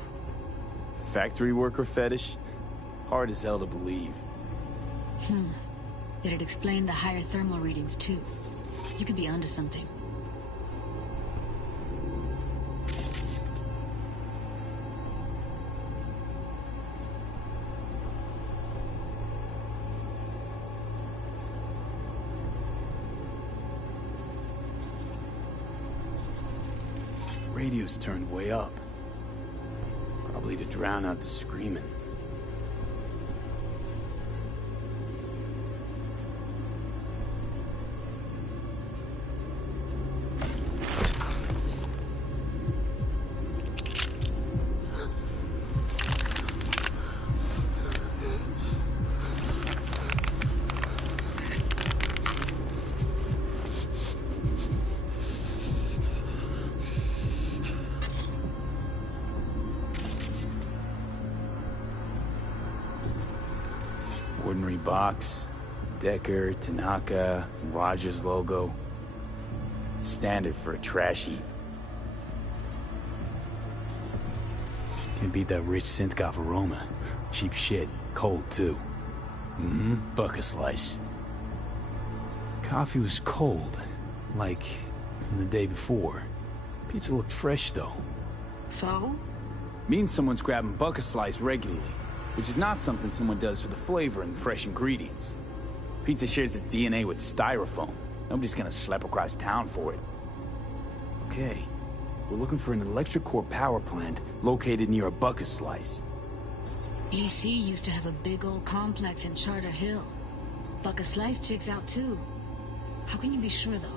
Factory worker fetish? Hard as hell to believe. Did it explain the higher thermal readings, too? You could be onto something. radio's turned way up. Probably to drown out the screaming. Ordinary box, Decker, Tanaka, Rogers logo. Standard for a trash heap. Can't beat that rich synth-goth aroma. Cheap shit, cold too. Bucket slice. Coffee was cold, like from the day before. Pizza looked fresh though. So? Means someone's grabbing bucket slice regularly. Which is not something someone does for the flavor and fresh ingredients. Pizza shares its DNA with styrofoam. Nobody's gonna schlep across town for it. Okay, we're looking for an electric core power plant located near a bucket slice. EC used to have a big old complex in Charter Hill. Bucket Slice checks out too. How can you be sure though?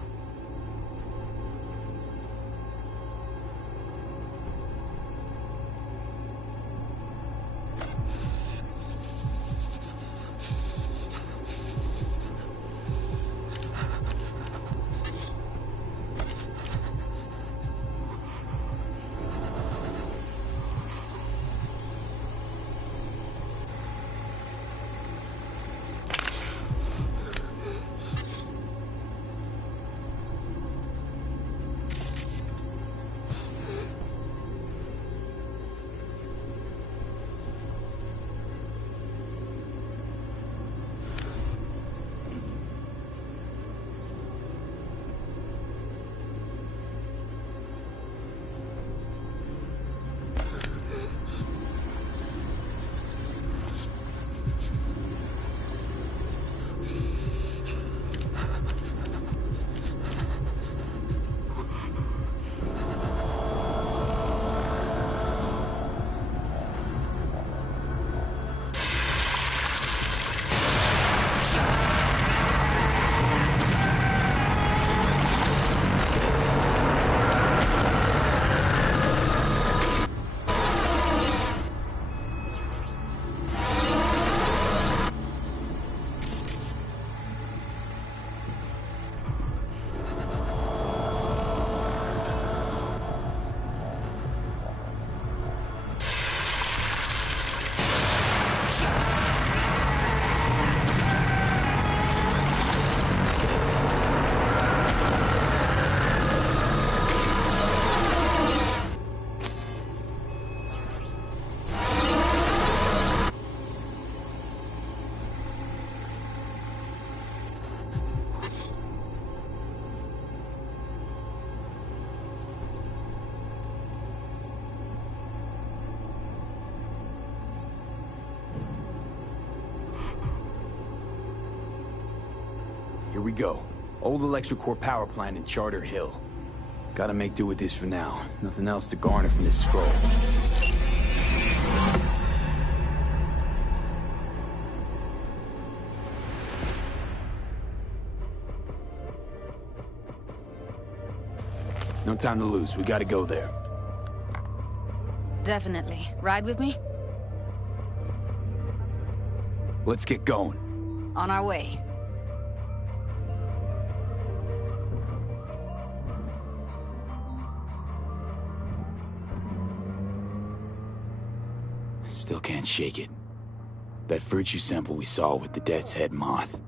Here we go. Old electric core power plant in Charter Hill. Gotta make do with this for now. Nothing else to garner from this scroll. No time to lose. We gotta go there. Definitely. Ride with me? Let's get going. On our way. Still can't shake it. That virtue sample we saw with the Death's Head moth.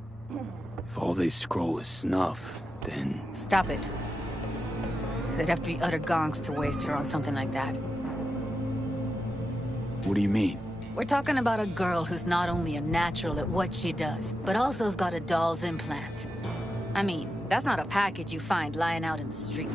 If all they scroll is snuff, then... Stop it. They'd have to be utter gonks to waste her on something like that. What do you mean? We're talking about a girl who's not only a natural at what she does, but also's got a doll's implant. I mean, that's not a package you find lying out in the street.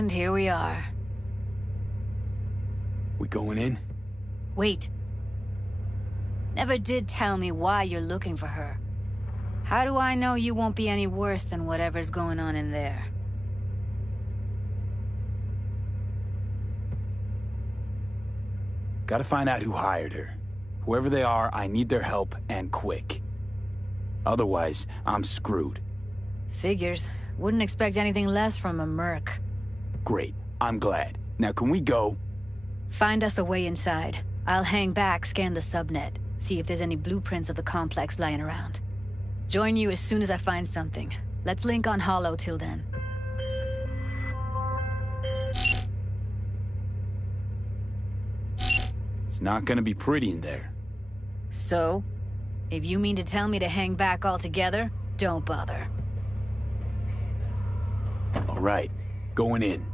And here we are. We going in? Wait. Never did tell me why you're looking for her. How do I know you won't be any worse than whatever's going on in there? Gotta find out who hired her. Whoever they are, I need their help, and quick. Otherwise, I'm screwed. Figures. Wouldn't expect anything less from a merc. Great. I'm glad. Now can we go? Find us a way inside. I'll hang back, scan the subnet, see if there's any blueprints of the complex lying around. Join you as soon as I find something. Let's link on Hollow till then. It's not gonna be pretty in there. So? If you mean to tell me to hang back altogether, don't bother. All right. Going in.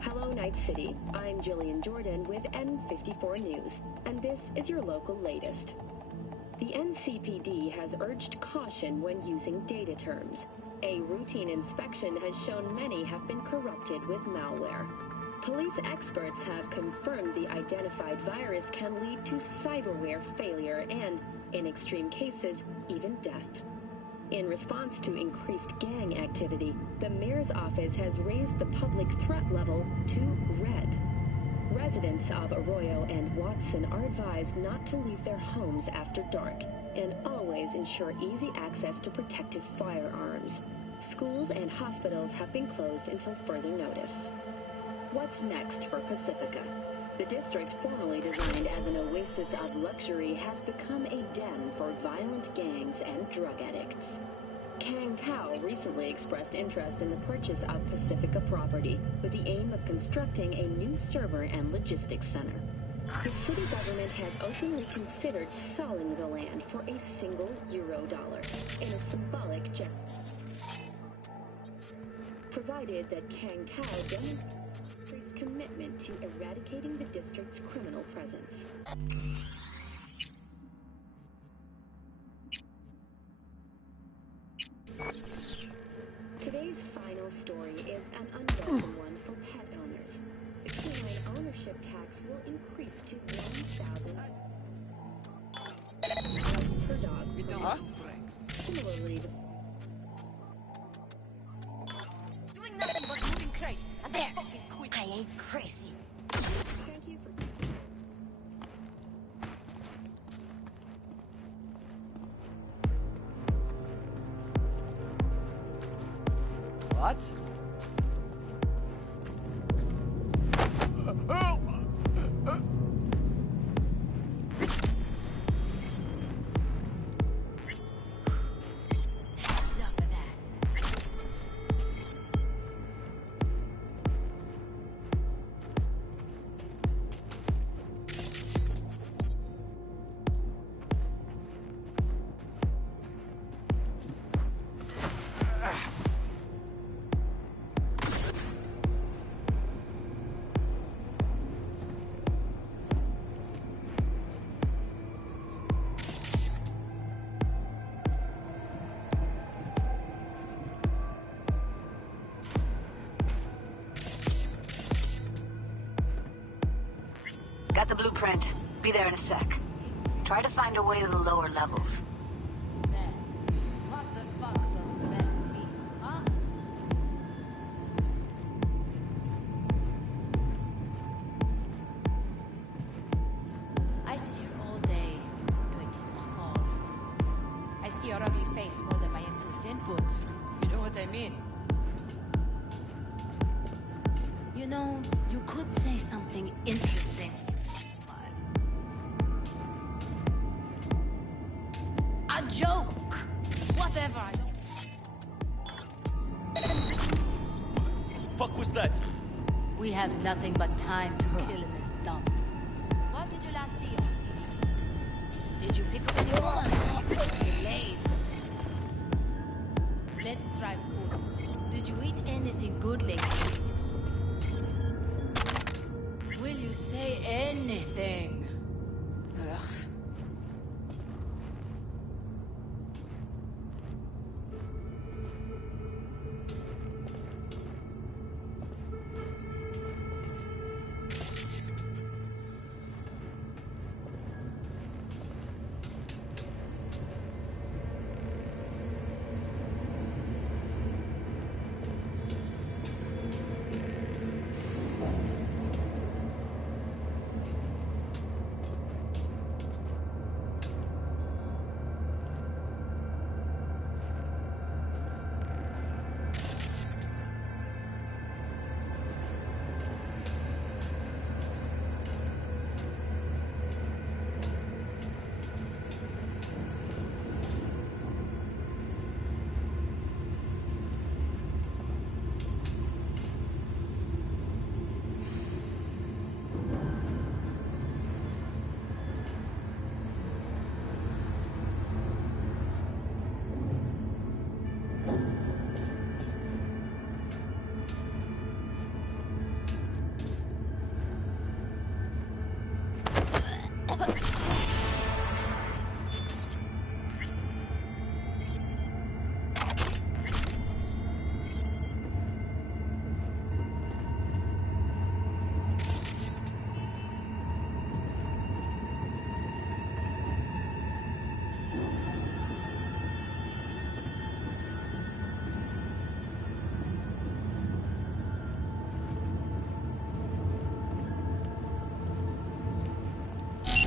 Hello, Night City. I'm Jillian Jordan with N54 News, and this is your local latest. The NCPD has urged caution when using data terms. A routine inspection has shown many have been corrupted with malware. Police experts have confirmed the identified virus can lead to cyberware failure and, in extreme cases, even death. In response to increased gang activity, the mayor's office has raised the public threat level to red. Residents of Arroyo and Watson are advised not to leave their homes after dark and always ensure easy access to protective firearms. Schools and hospitals have been closed until further notice. What's next for Pacifica? The district, formerly designed as an oasis of luxury, has become a den for violent gangs and drug addicts. Kang Tao recently expressed interest in the purchase of Pacifica property with the aim of constructing a new server and logistics center. The city government has openly considered selling the land for a single $1 in a symbolic gesture, provided that Kang Tao demonstrates commitment to eradicating the district's criminal presence. Today's final story is an unwelcome one for pet owners. The canine ownership tax will increase to $1,000 per dog. Similarly, Doing nothing but moving crates. And there, I ain't crazy. thank you for What? Got the blueprint. Be there in a sec. Try to find a way to the lower levels. What the fuck does that mean, huh? I sit here all day, doing fuck all. I see your ugly face more than my input. You know what I mean? You know, you could say something interesting. A joke! Whatever, I don't... Fuck was that? We have nothing but time to kill in this dump. What did you last see on TV? Did you pick up anyone? Delayed. Let's try food. Did you eat anything good lately? Will you say anything? Ugh.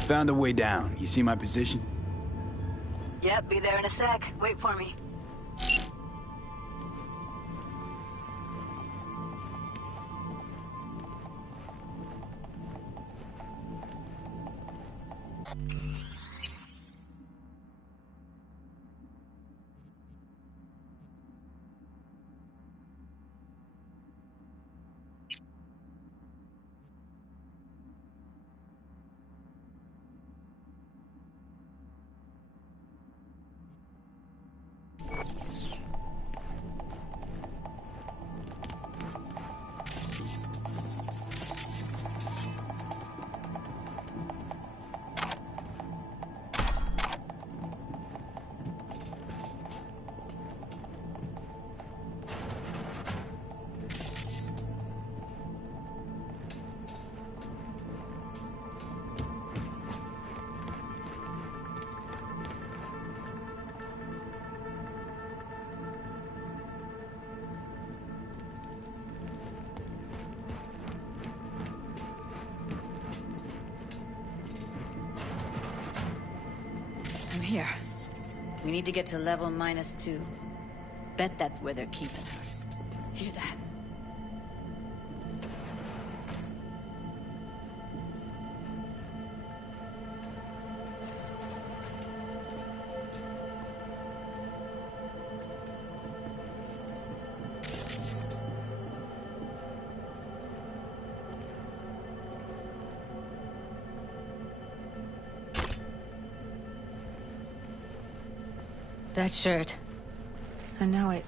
Found a way down. You see my position? Yep, be there in a sec. Wait for me. I'm here. We need to get to level -2. Bet that's where they're keeping her. Hear that? That shirt. I know it.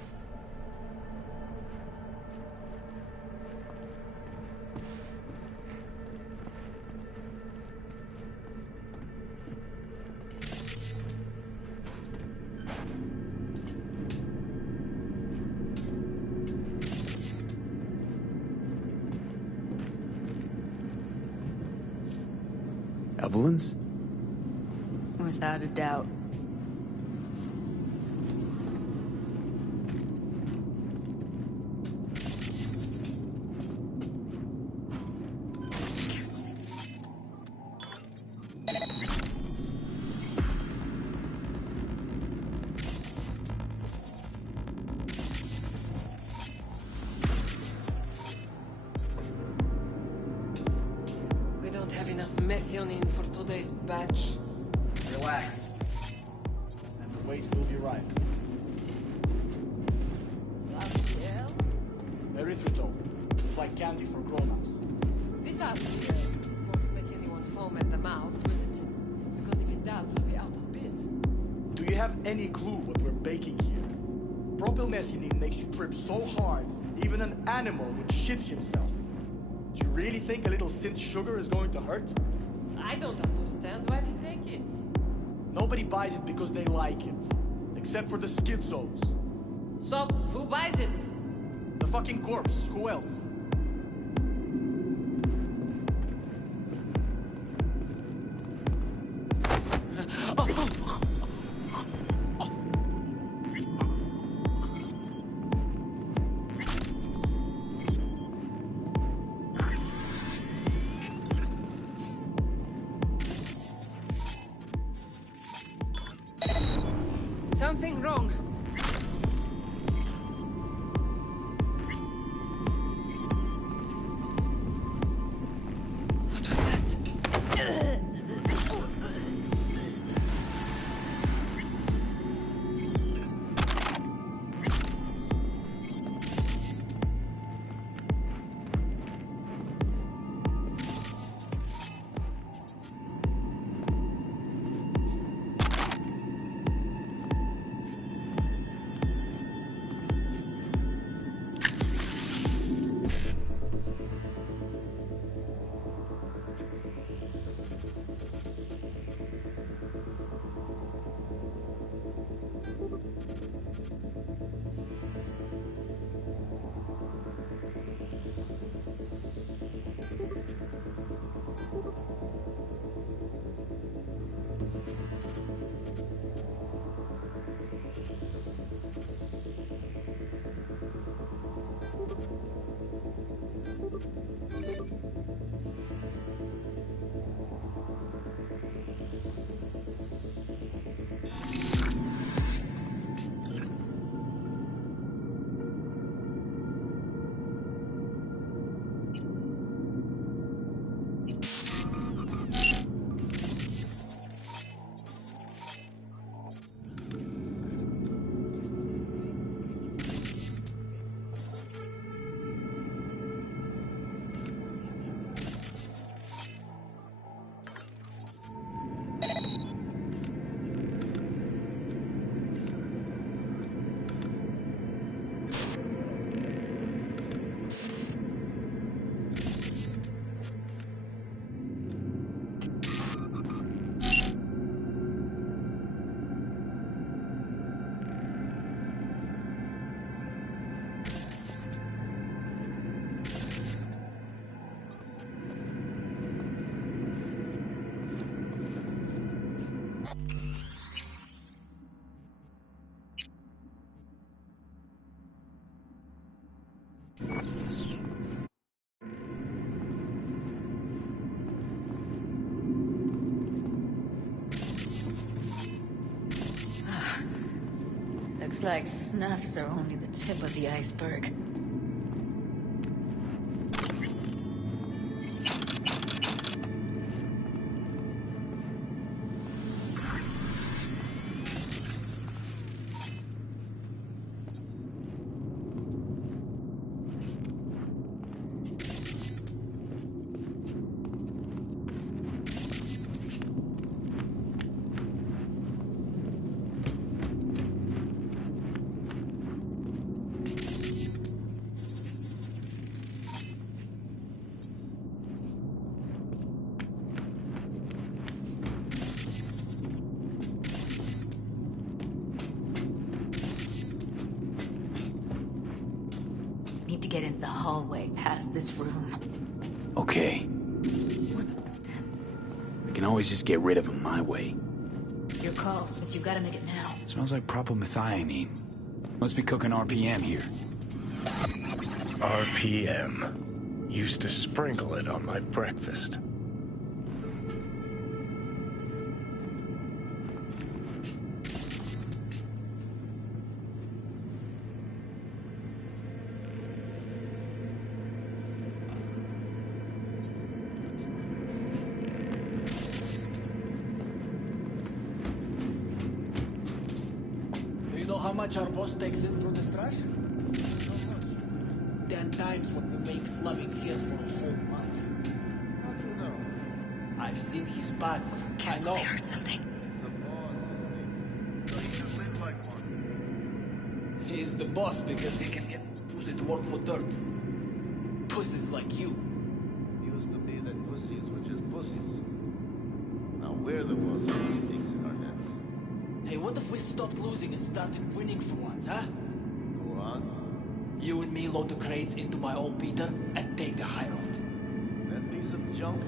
Evelyn's? Without a doubt. We don't have enough methionine for today's batch. Relax. And the weight will be right. Erythritol. It's like candy for grown-ups. This won't make anyone foam at the mouth, will it? Because if it does, we'll be out of biz. Do you have any clue what we're baking here? Propylmethionine makes you trip so hard, even an animal would shit himself. Do you really think a little synth sugar is going to hurt? I don't understand why they take it. Nobody buys it because they like it. Except for the schizos. So, who buys it? The fucking corpse. Who else? Something wrong. What was that? Looks like snuffs are only the tip of the iceberg. Need to get into the hallway past this room. Okay. I can always just get rid of him my way. Your call, but you gotta make it now. Smells like propylmethionine. Must be cooking RPM here. RPM. Used to sprinkle it on my breakfast. Do you know how much our boss takes in from this trash? 10 times what we make slumming here for a whole month. How do you know? I've seen his body. I know. I heard something. He's the boss because he can get pussy to work for dirt. Pussies like you. Used to be that pussies were just pussies. Now we're the ones who put things in our heads. Hey, what if we stopped losing and started winning for once, huh? Go on. You and me load the crates into my old beater and take the high road. That piece of junk?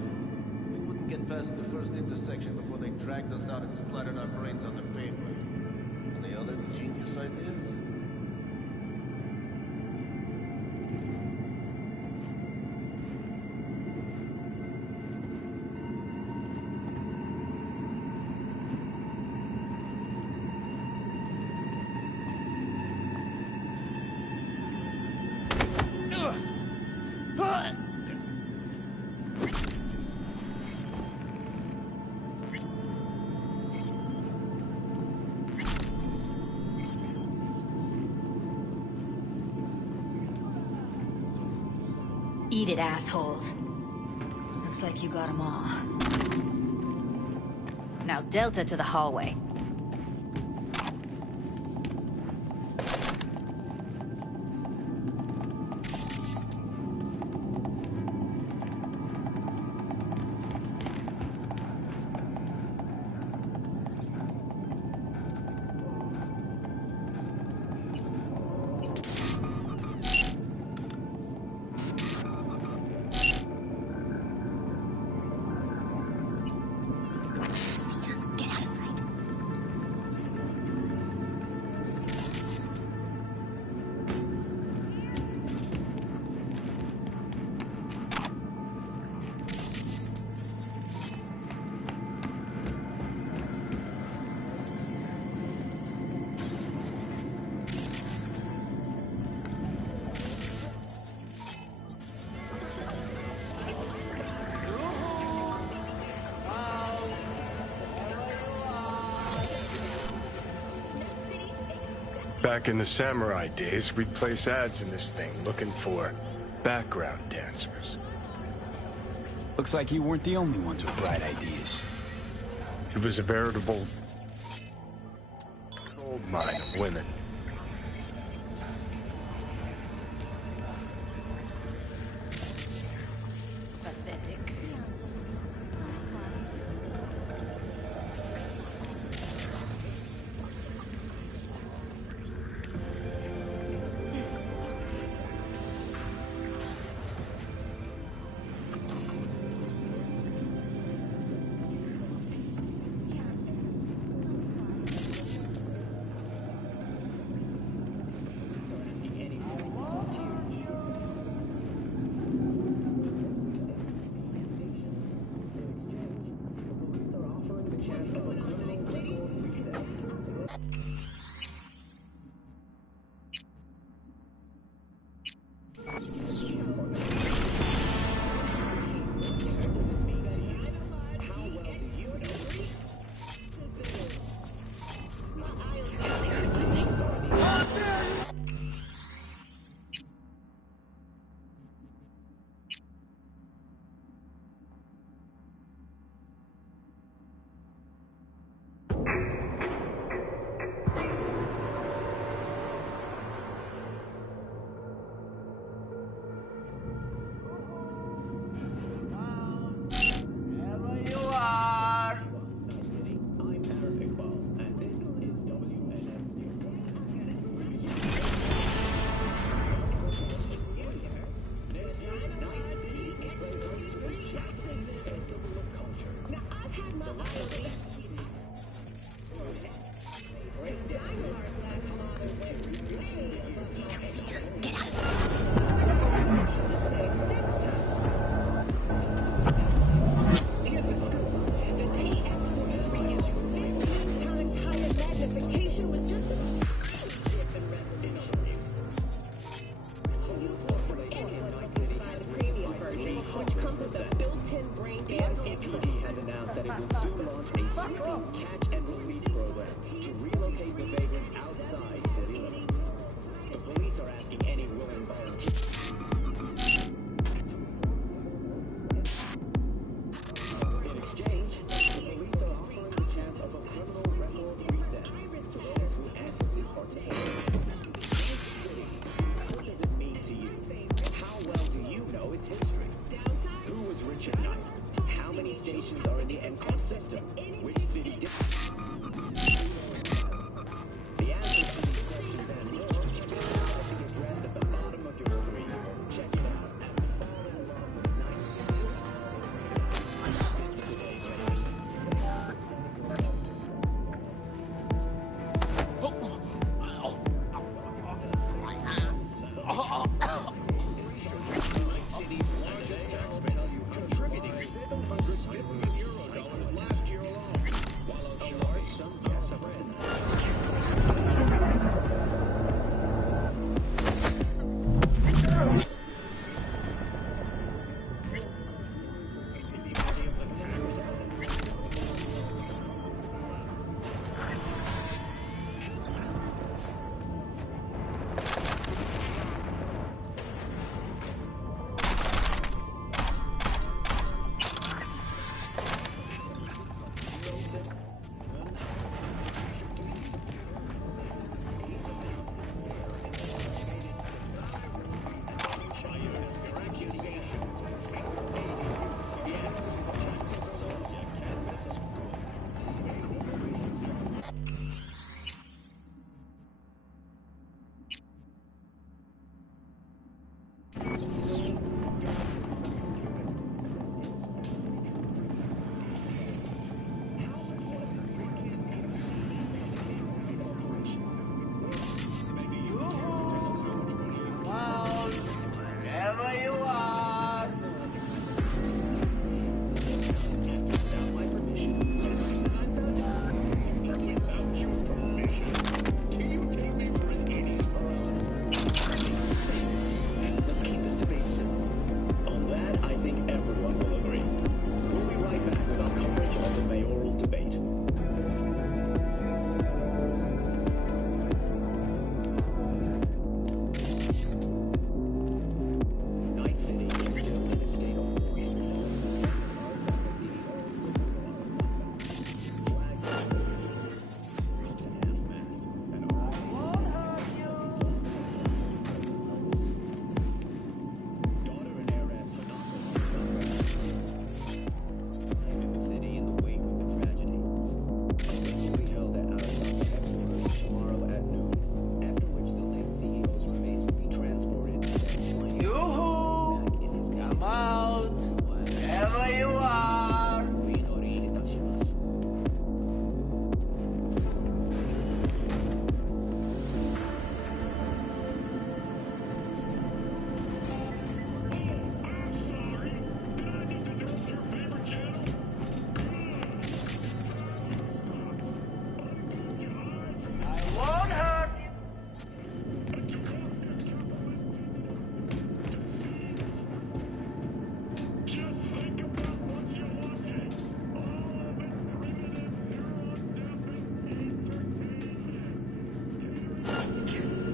We wouldn't get past the first intersection before they dragged us out and splattered our brains on the pavement. Any other genius ideas? Eat it, assholes. Looks like you got them all. Now Delta to the hallway. Back in the samurai days, we'd place ads in this thing looking for background dancers. Looks like you weren't the only ones with bright ideas. It was a veritable gold mine of women. Pathetic. will soon launch a sweeping catch and release program to relocate the vagrants outside city limits. The police are asking any willing volunteers. In exchange, the police are offering the chance of a criminal record reset to those who actively participate. What does it mean to you? How well do you know its history? Who was Richard Knight? How many stations are in the NCAR system? Which city did... The answers to these questions and more can be found at the address at the bottom of your screen. Check it out at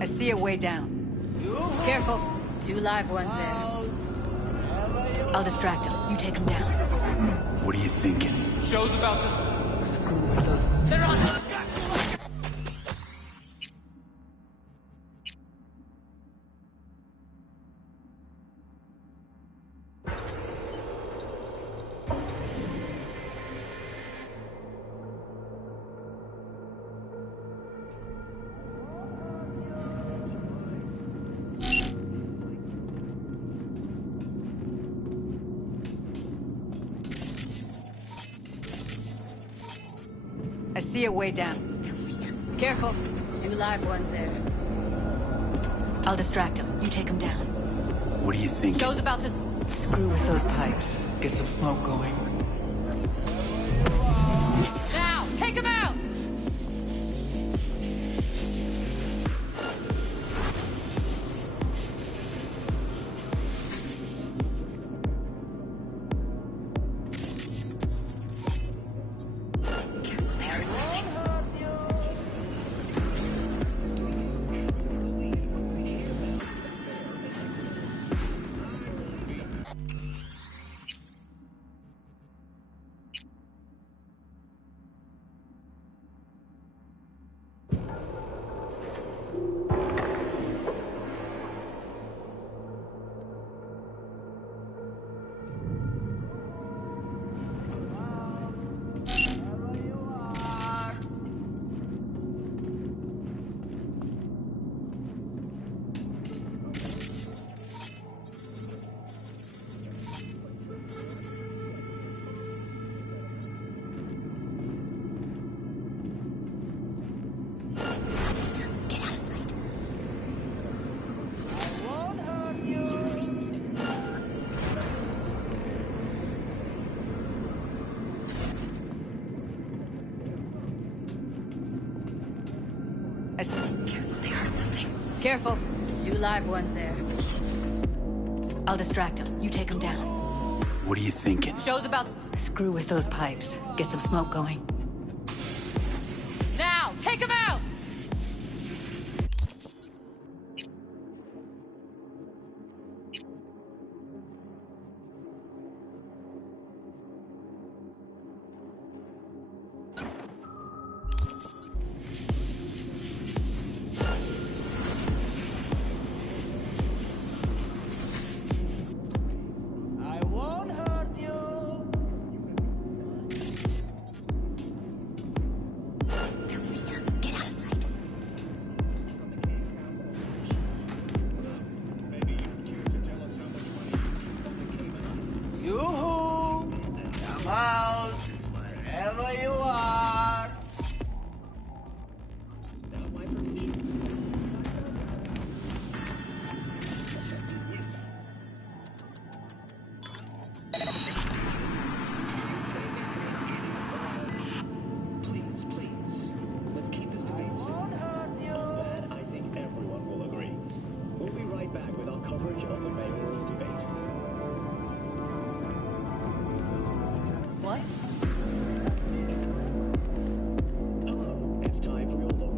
I see a way down. Careful. 2 live ones there. I'll distract them. You take them down. What are you thinking? Show's about to... Screw with them. They're on... I see a way down. Careful. 2 live ones there. I'll distract them. You take them down. What are you thinking? Show's about to... Screw with those pipes. Get some smoke going. Now! Take them out! Careful. 2 live ones there. I'll distract him. You take him down. What are you thinking? Show's about... Screw with those pipes. Get some smoke going. Now, take him out! I won't hurt you. They'll see us. Get out of sight. Yoo-hoo! Come out, wherever you are. Please, please. Let's keep this debate simple. On that, I think everyone will agree. We'll be right back with our coverage of the mayoral debate. What? Hello, it's time for your local.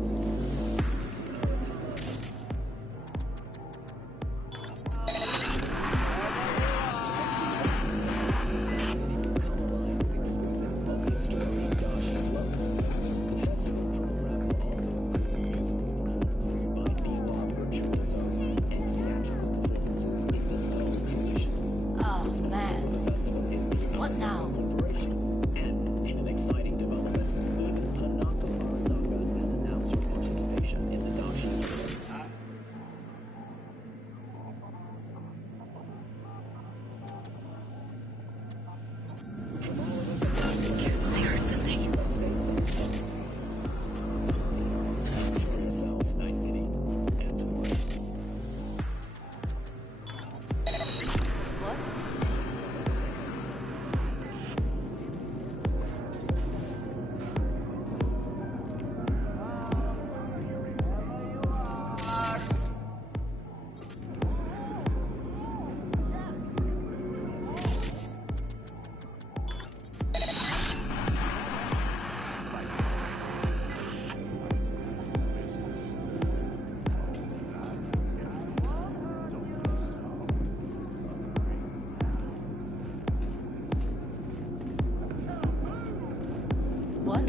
Oh, man. What now? And in an exciting development, Hanako Arasaka has announced her participation in the Dashi. Careful, I heard something. Night City and What?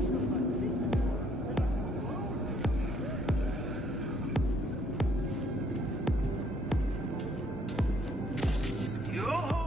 Yoo-hoo!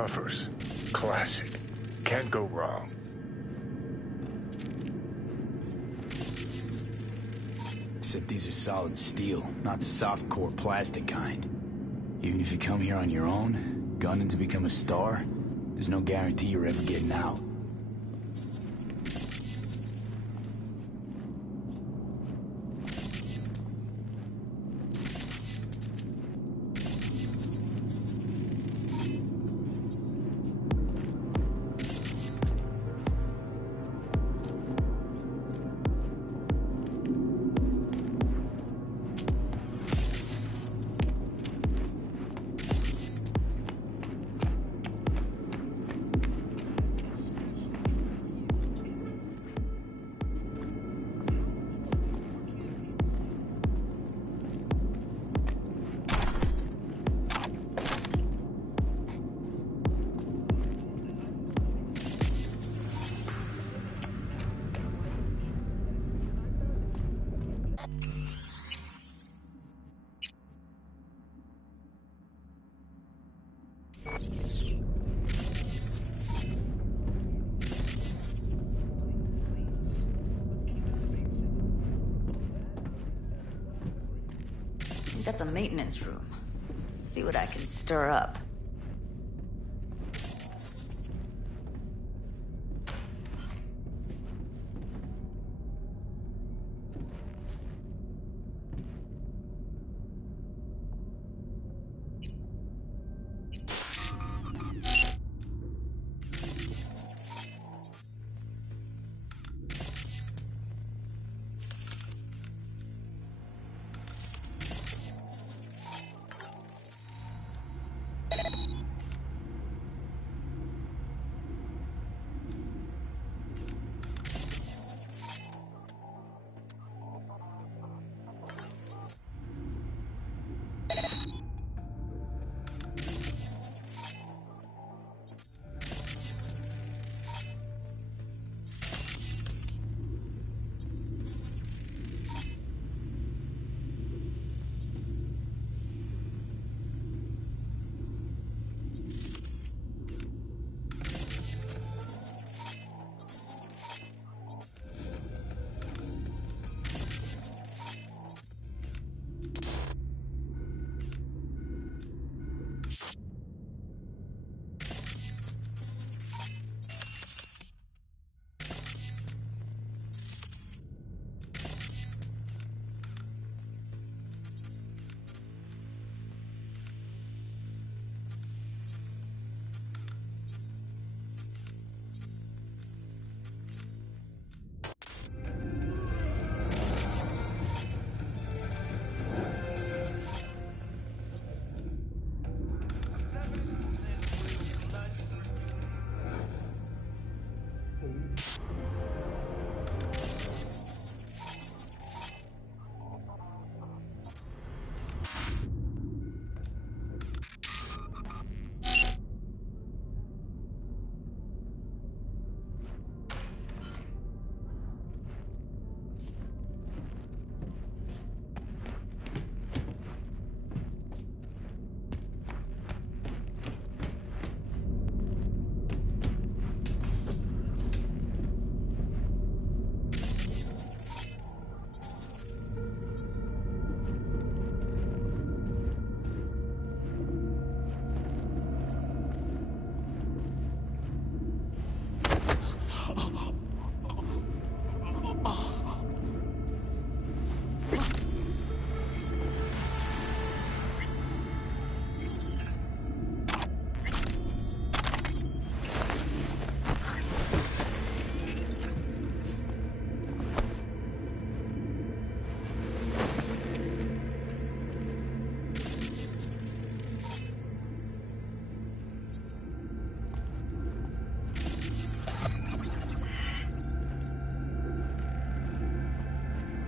cuffers. Classic. Can't go wrong. Except these are solid steel, not soft-core plastic kind. Even if you come here on your own, gunning to become a star, there's no guarantee you're ever getting out. That's a maintenance room. See what I can stir up.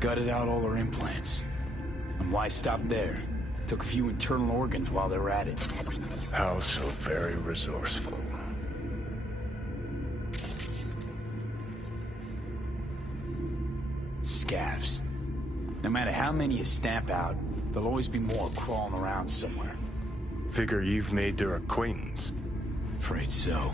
Gutted out all her implants. And why stop there? Took a few internal organs while they were at it. How so very resourceful. Scavs. No matter how many you stamp out, there'll always be more crawling around somewhere. Figure you've made their acquaintance. Afraid so.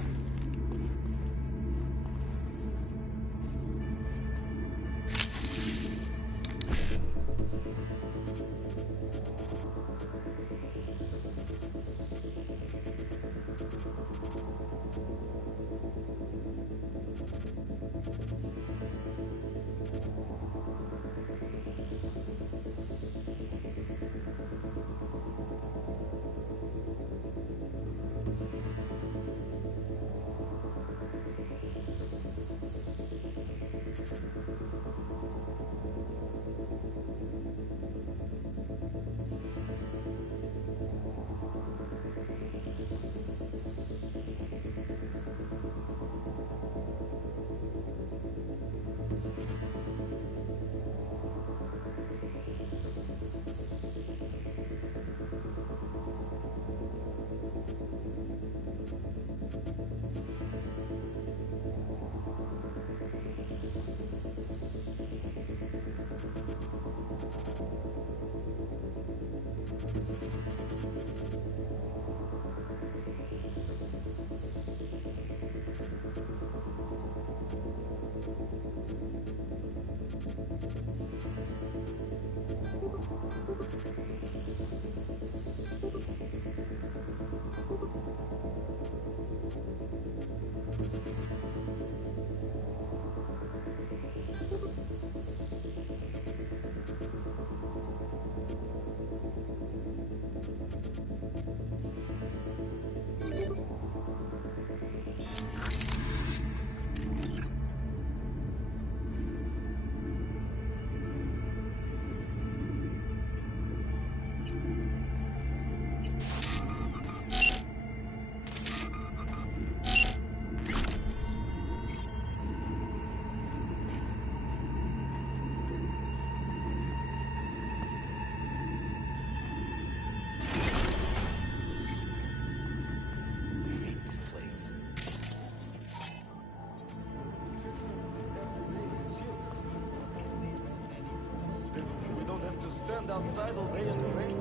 Stand outside all day in the rain.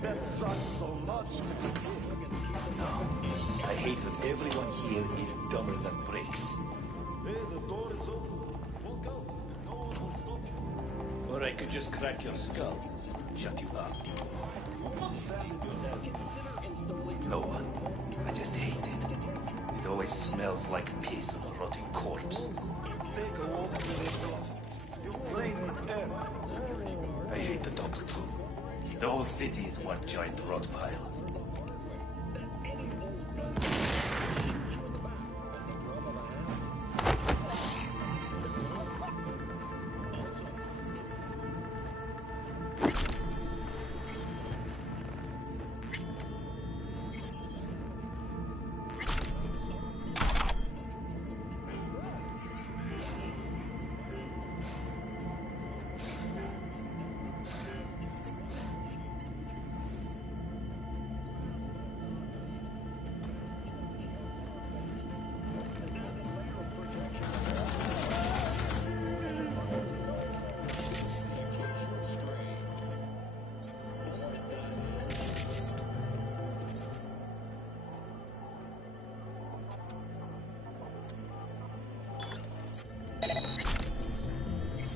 That sucks so much. No, I hate that everyone here is dumber than bricks. Hey, the door is open. Walk out. No one will stop you. Or I could just crack your skull, shut you up. No one. I just hate it. It always smells like piss on a rotting corpse. Take a walk with it. Your brain needs air. I hate the dogs too. The whole city is one giant rot pile.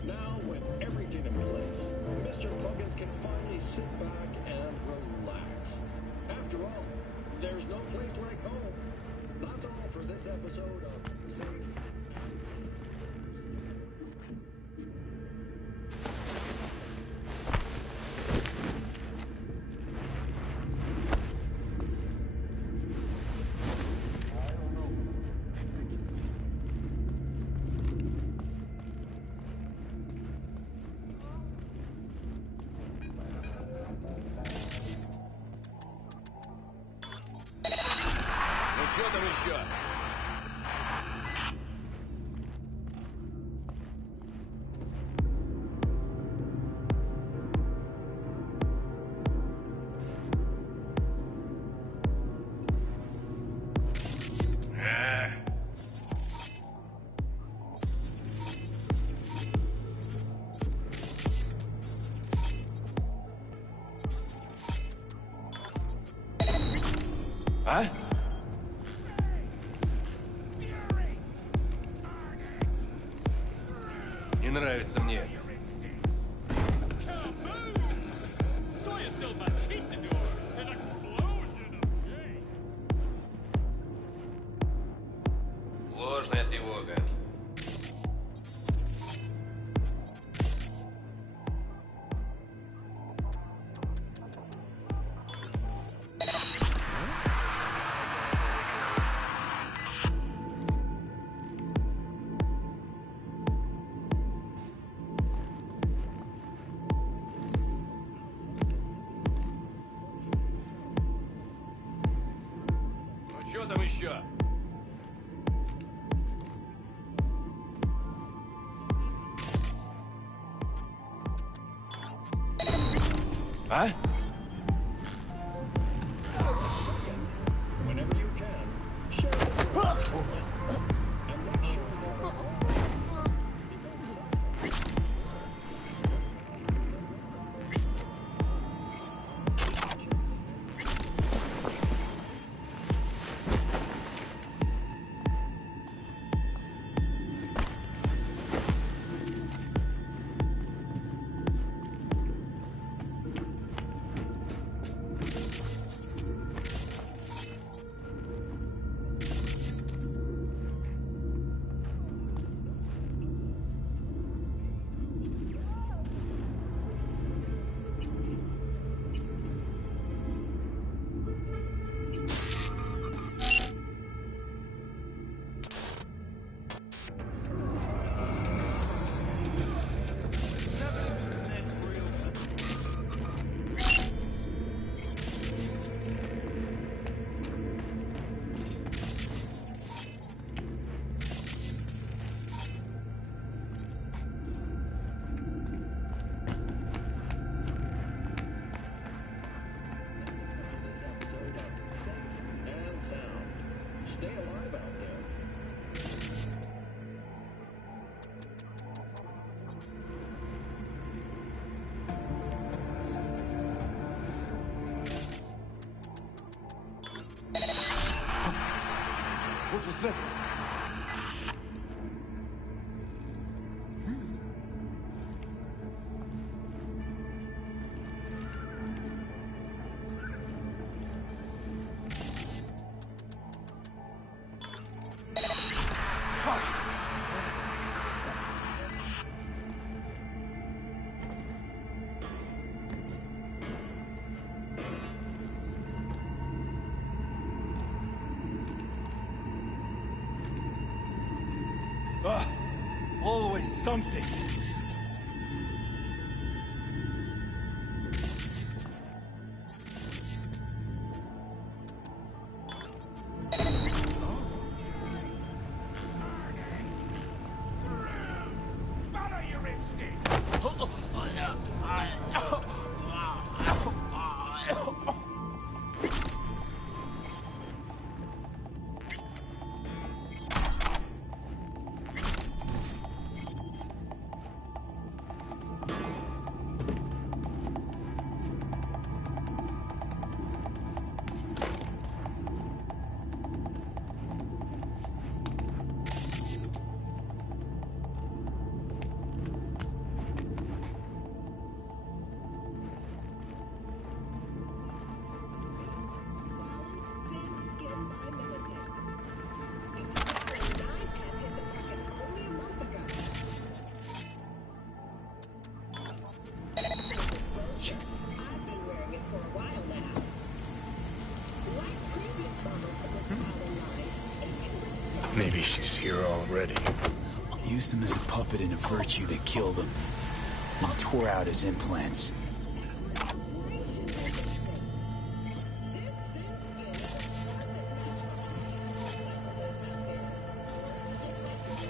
Now, with everything in place, Mr. Puggins can finally sit back and relax. After all, there's no place like home. That's all for this episode of Save. Что там еще? Huh? нравится мне это. Ложная тревога. Ну что там еще? А? Whenever you can, share it. And make sure What was that? Always something. Maybe she's here already. Used him as a puppet in a virtue that killed him. And tore out his implants.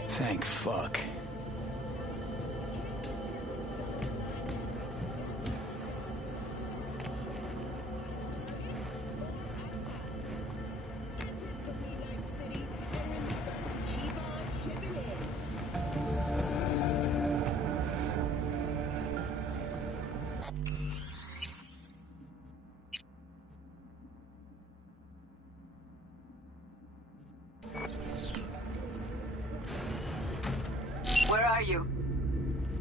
Thank fuck. Where are you?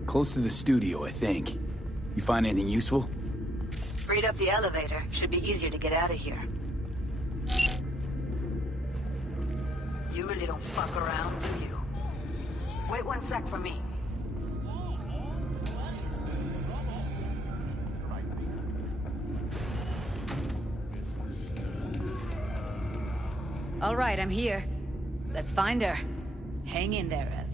Close to the studio, I think. You find anything useful? Freed up the elevator. Should be easier to get out of here. You really don't fuck around, do you? Wait 1 sec for me. All right, I'm here. Let's find her. Hang in there, Ev.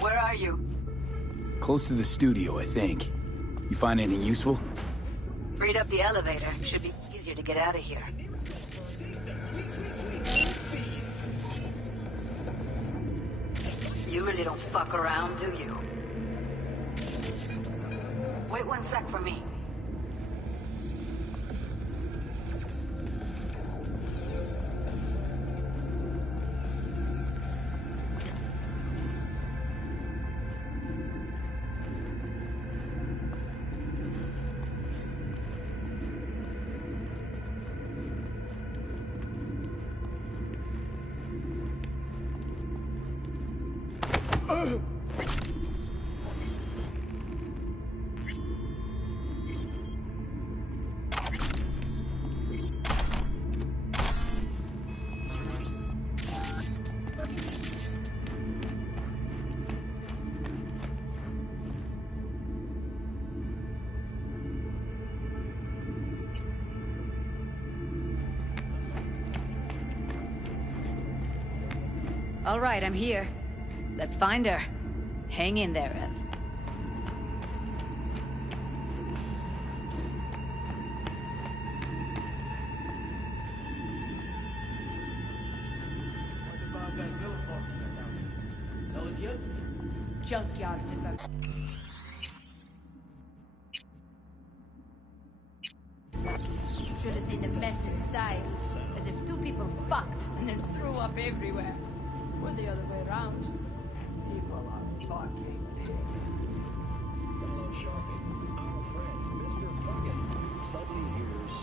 Where are you? Close to the studio, I think. You find anything useful? Freed up the elevator. Should be easier to get out of here. You really don't fuck around, do you? Wait 1 sec for me. All right, I'm here. Let's find her. Hang in there, Ev. No idiot? Junkyard artifact. Should have seen the mess inside. As if two people fucked and then threw up everywhere. Or the other way around. People are fucking While shopping, our friend Mr. Puckett suddenly hears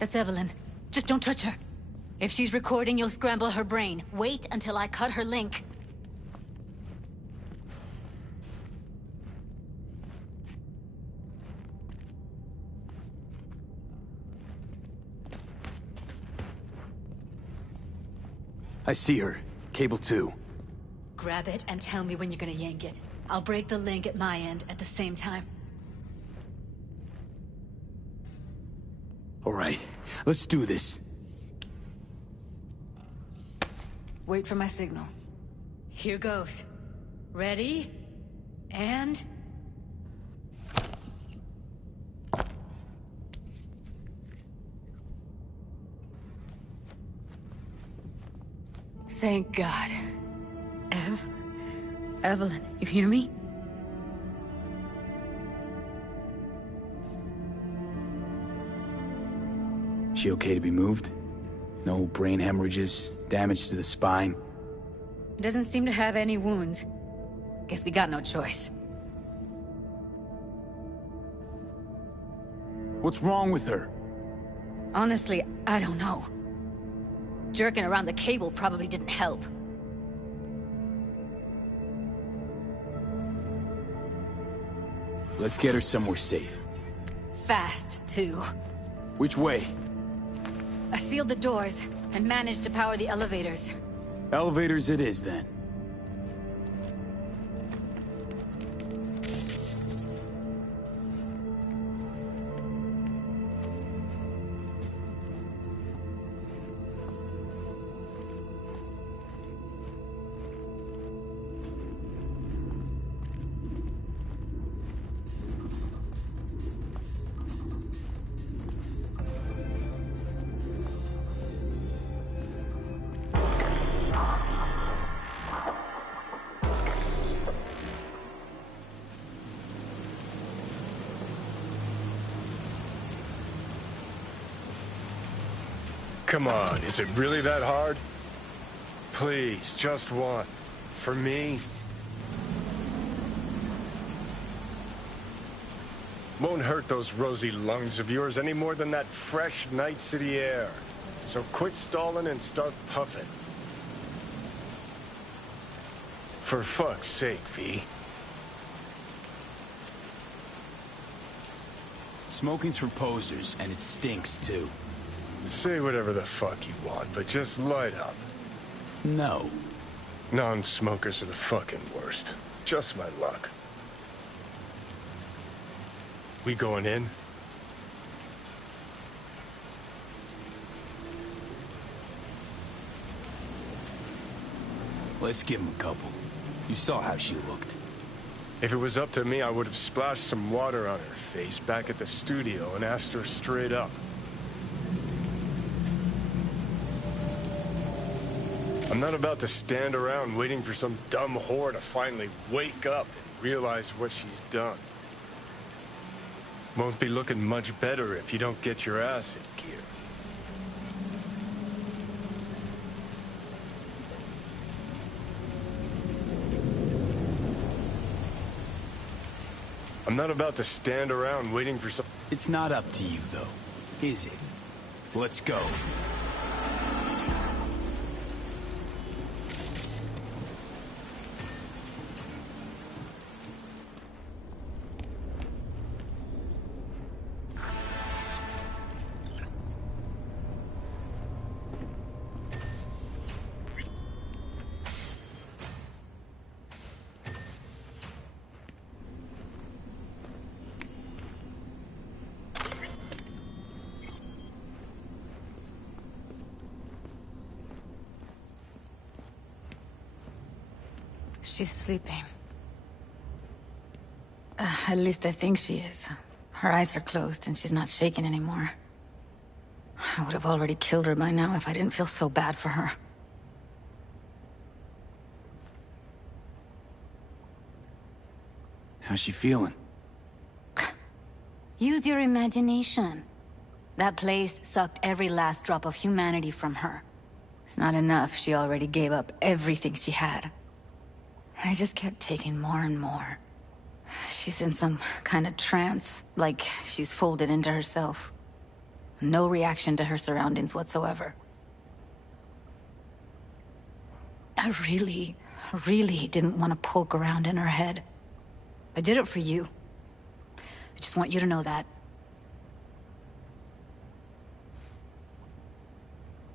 That's Evelyn. Just don't touch her. If she's recording, you'll scramble her brain. Wait until I cut her link. I see her. Cable 2. Grab it and tell me when you're gonna yank it. I'll break the link at my end at the same time. All right, let's do this. Wait for my signal. Here goes. Ready? And... Thank God. Evelyn, you hear me? She okay to be moved? No brain hemorrhages, damage to the spine? Doesn't seem to have any wounds. Guess we got no choice. What's wrong with her? Honestly, I don't know. Jerking around the cable probably didn't help. Let's get her somewhere safe. Fast, too. Which way? I sealed the doors and managed to power the elevators. Elevators it is, then. Come on, is it really that hard? Please, just one. For me? Won't hurt those rosy lungs of yours any more than that fresh Night City air. So quit stalling and start puffing. For fuck's sake, V. Smoking's for posers, and it stinks, too. Say whatever the fuck you want, but just light up. No. Non-smokers are the fucking worst. Just my luck. We going in? Let's give him a couple. You saw how she looked. If it was up to me, I would have splashed some water on her face back at the studio and asked her straight up. I'm not about to stand around waiting for some dumb whore to finally wake up and realize what she's done. Won't be looking much better if you don't get your ass in gear. I'm not about to stand around waiting for some... It's not up to you, though, is it? Let's go. She's sleeping. At least I think she is. Her eyes are closed and she's not shaking anymore. I would have already killed her by now if I didn't feel so bad for her. How's she feeling? Use your imagination. That place sucked every last drop of humanity from her. It's not enough, she already gave up everything she had. I just kept taking more and more. She's in some kind of trance, like she's folded into herself. No reaction to her surroundings whatsoever. I really didn't want to poke around in her head. I did it for you. I just want you to know that.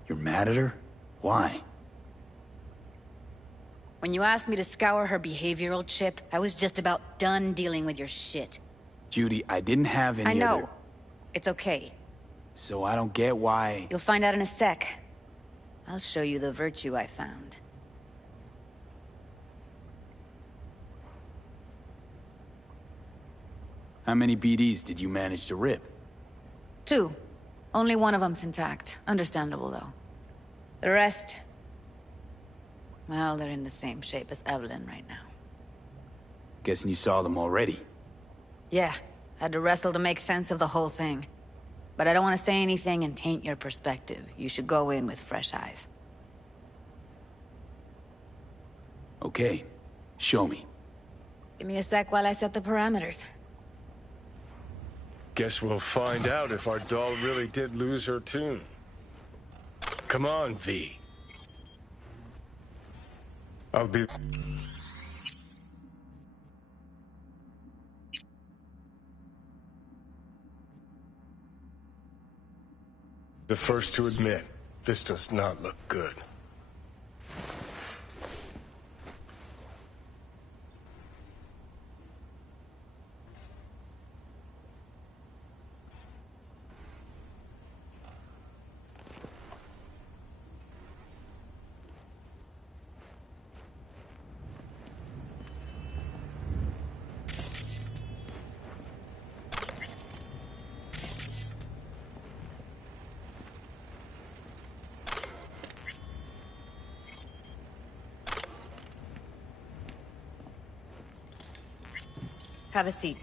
You're mad at her? Why? When you asked me to scour her behavioral chip, I was just about done dealing with your shit. Judy, I didn't have any I know. other... It's okay. So I don't get why... You'll find out in a sec. I'll show you the virtue I found. How many BDs did you manage to rip? 2. Only one of them's intact. Understandable, though. The rest... well, they're in the same shape as Evelyn right now. Guessing you saw them already. Yeah, had to wrestle to make sense of the whole thing. But I don't want to say anything and taint your perspective. You should go in with fresh eyes. Okay, show me. Give me a sec while I set the parameters. Guess we'll find out if our doll really did lose her tune. Come on, V. I'll be... the first to admit, this does not look good. Have a seat.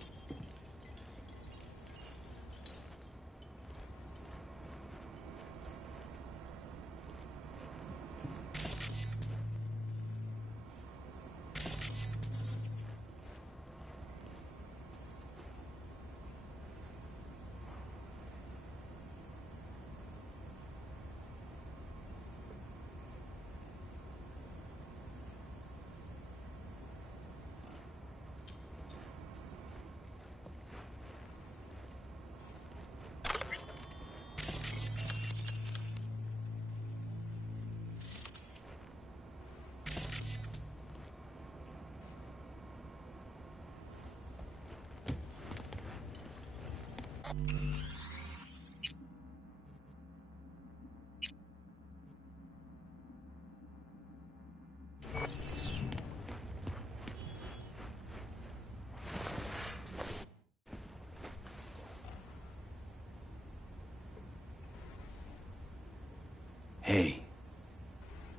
Hey,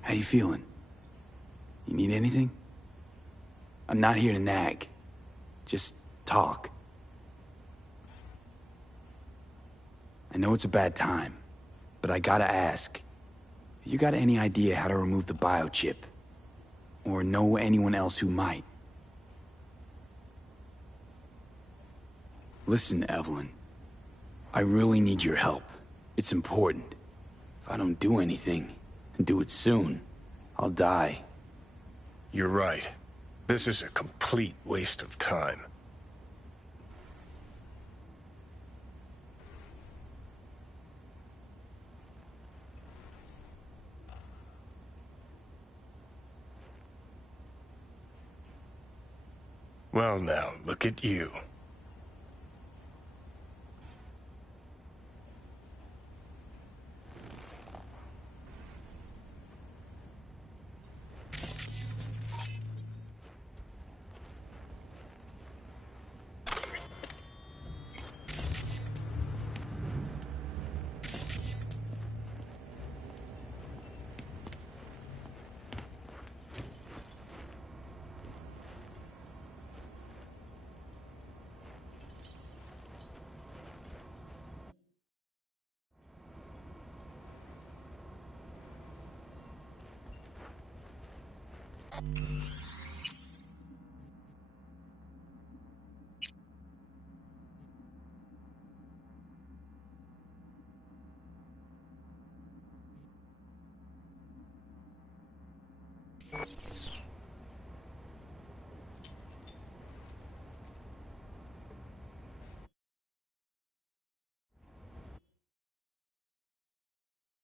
how you feeling? You need anything? I'm not here to nag. Just talk. I know it's a bad time, but I gotta ask. You got any idea how to remove the biochip? Or know anyone else who might? Listen, Evelyn. I really need your help. It's important. If I don't do anything, and do it soon, I'll die. You're right. This is a complete waste of time. Well now, look at you.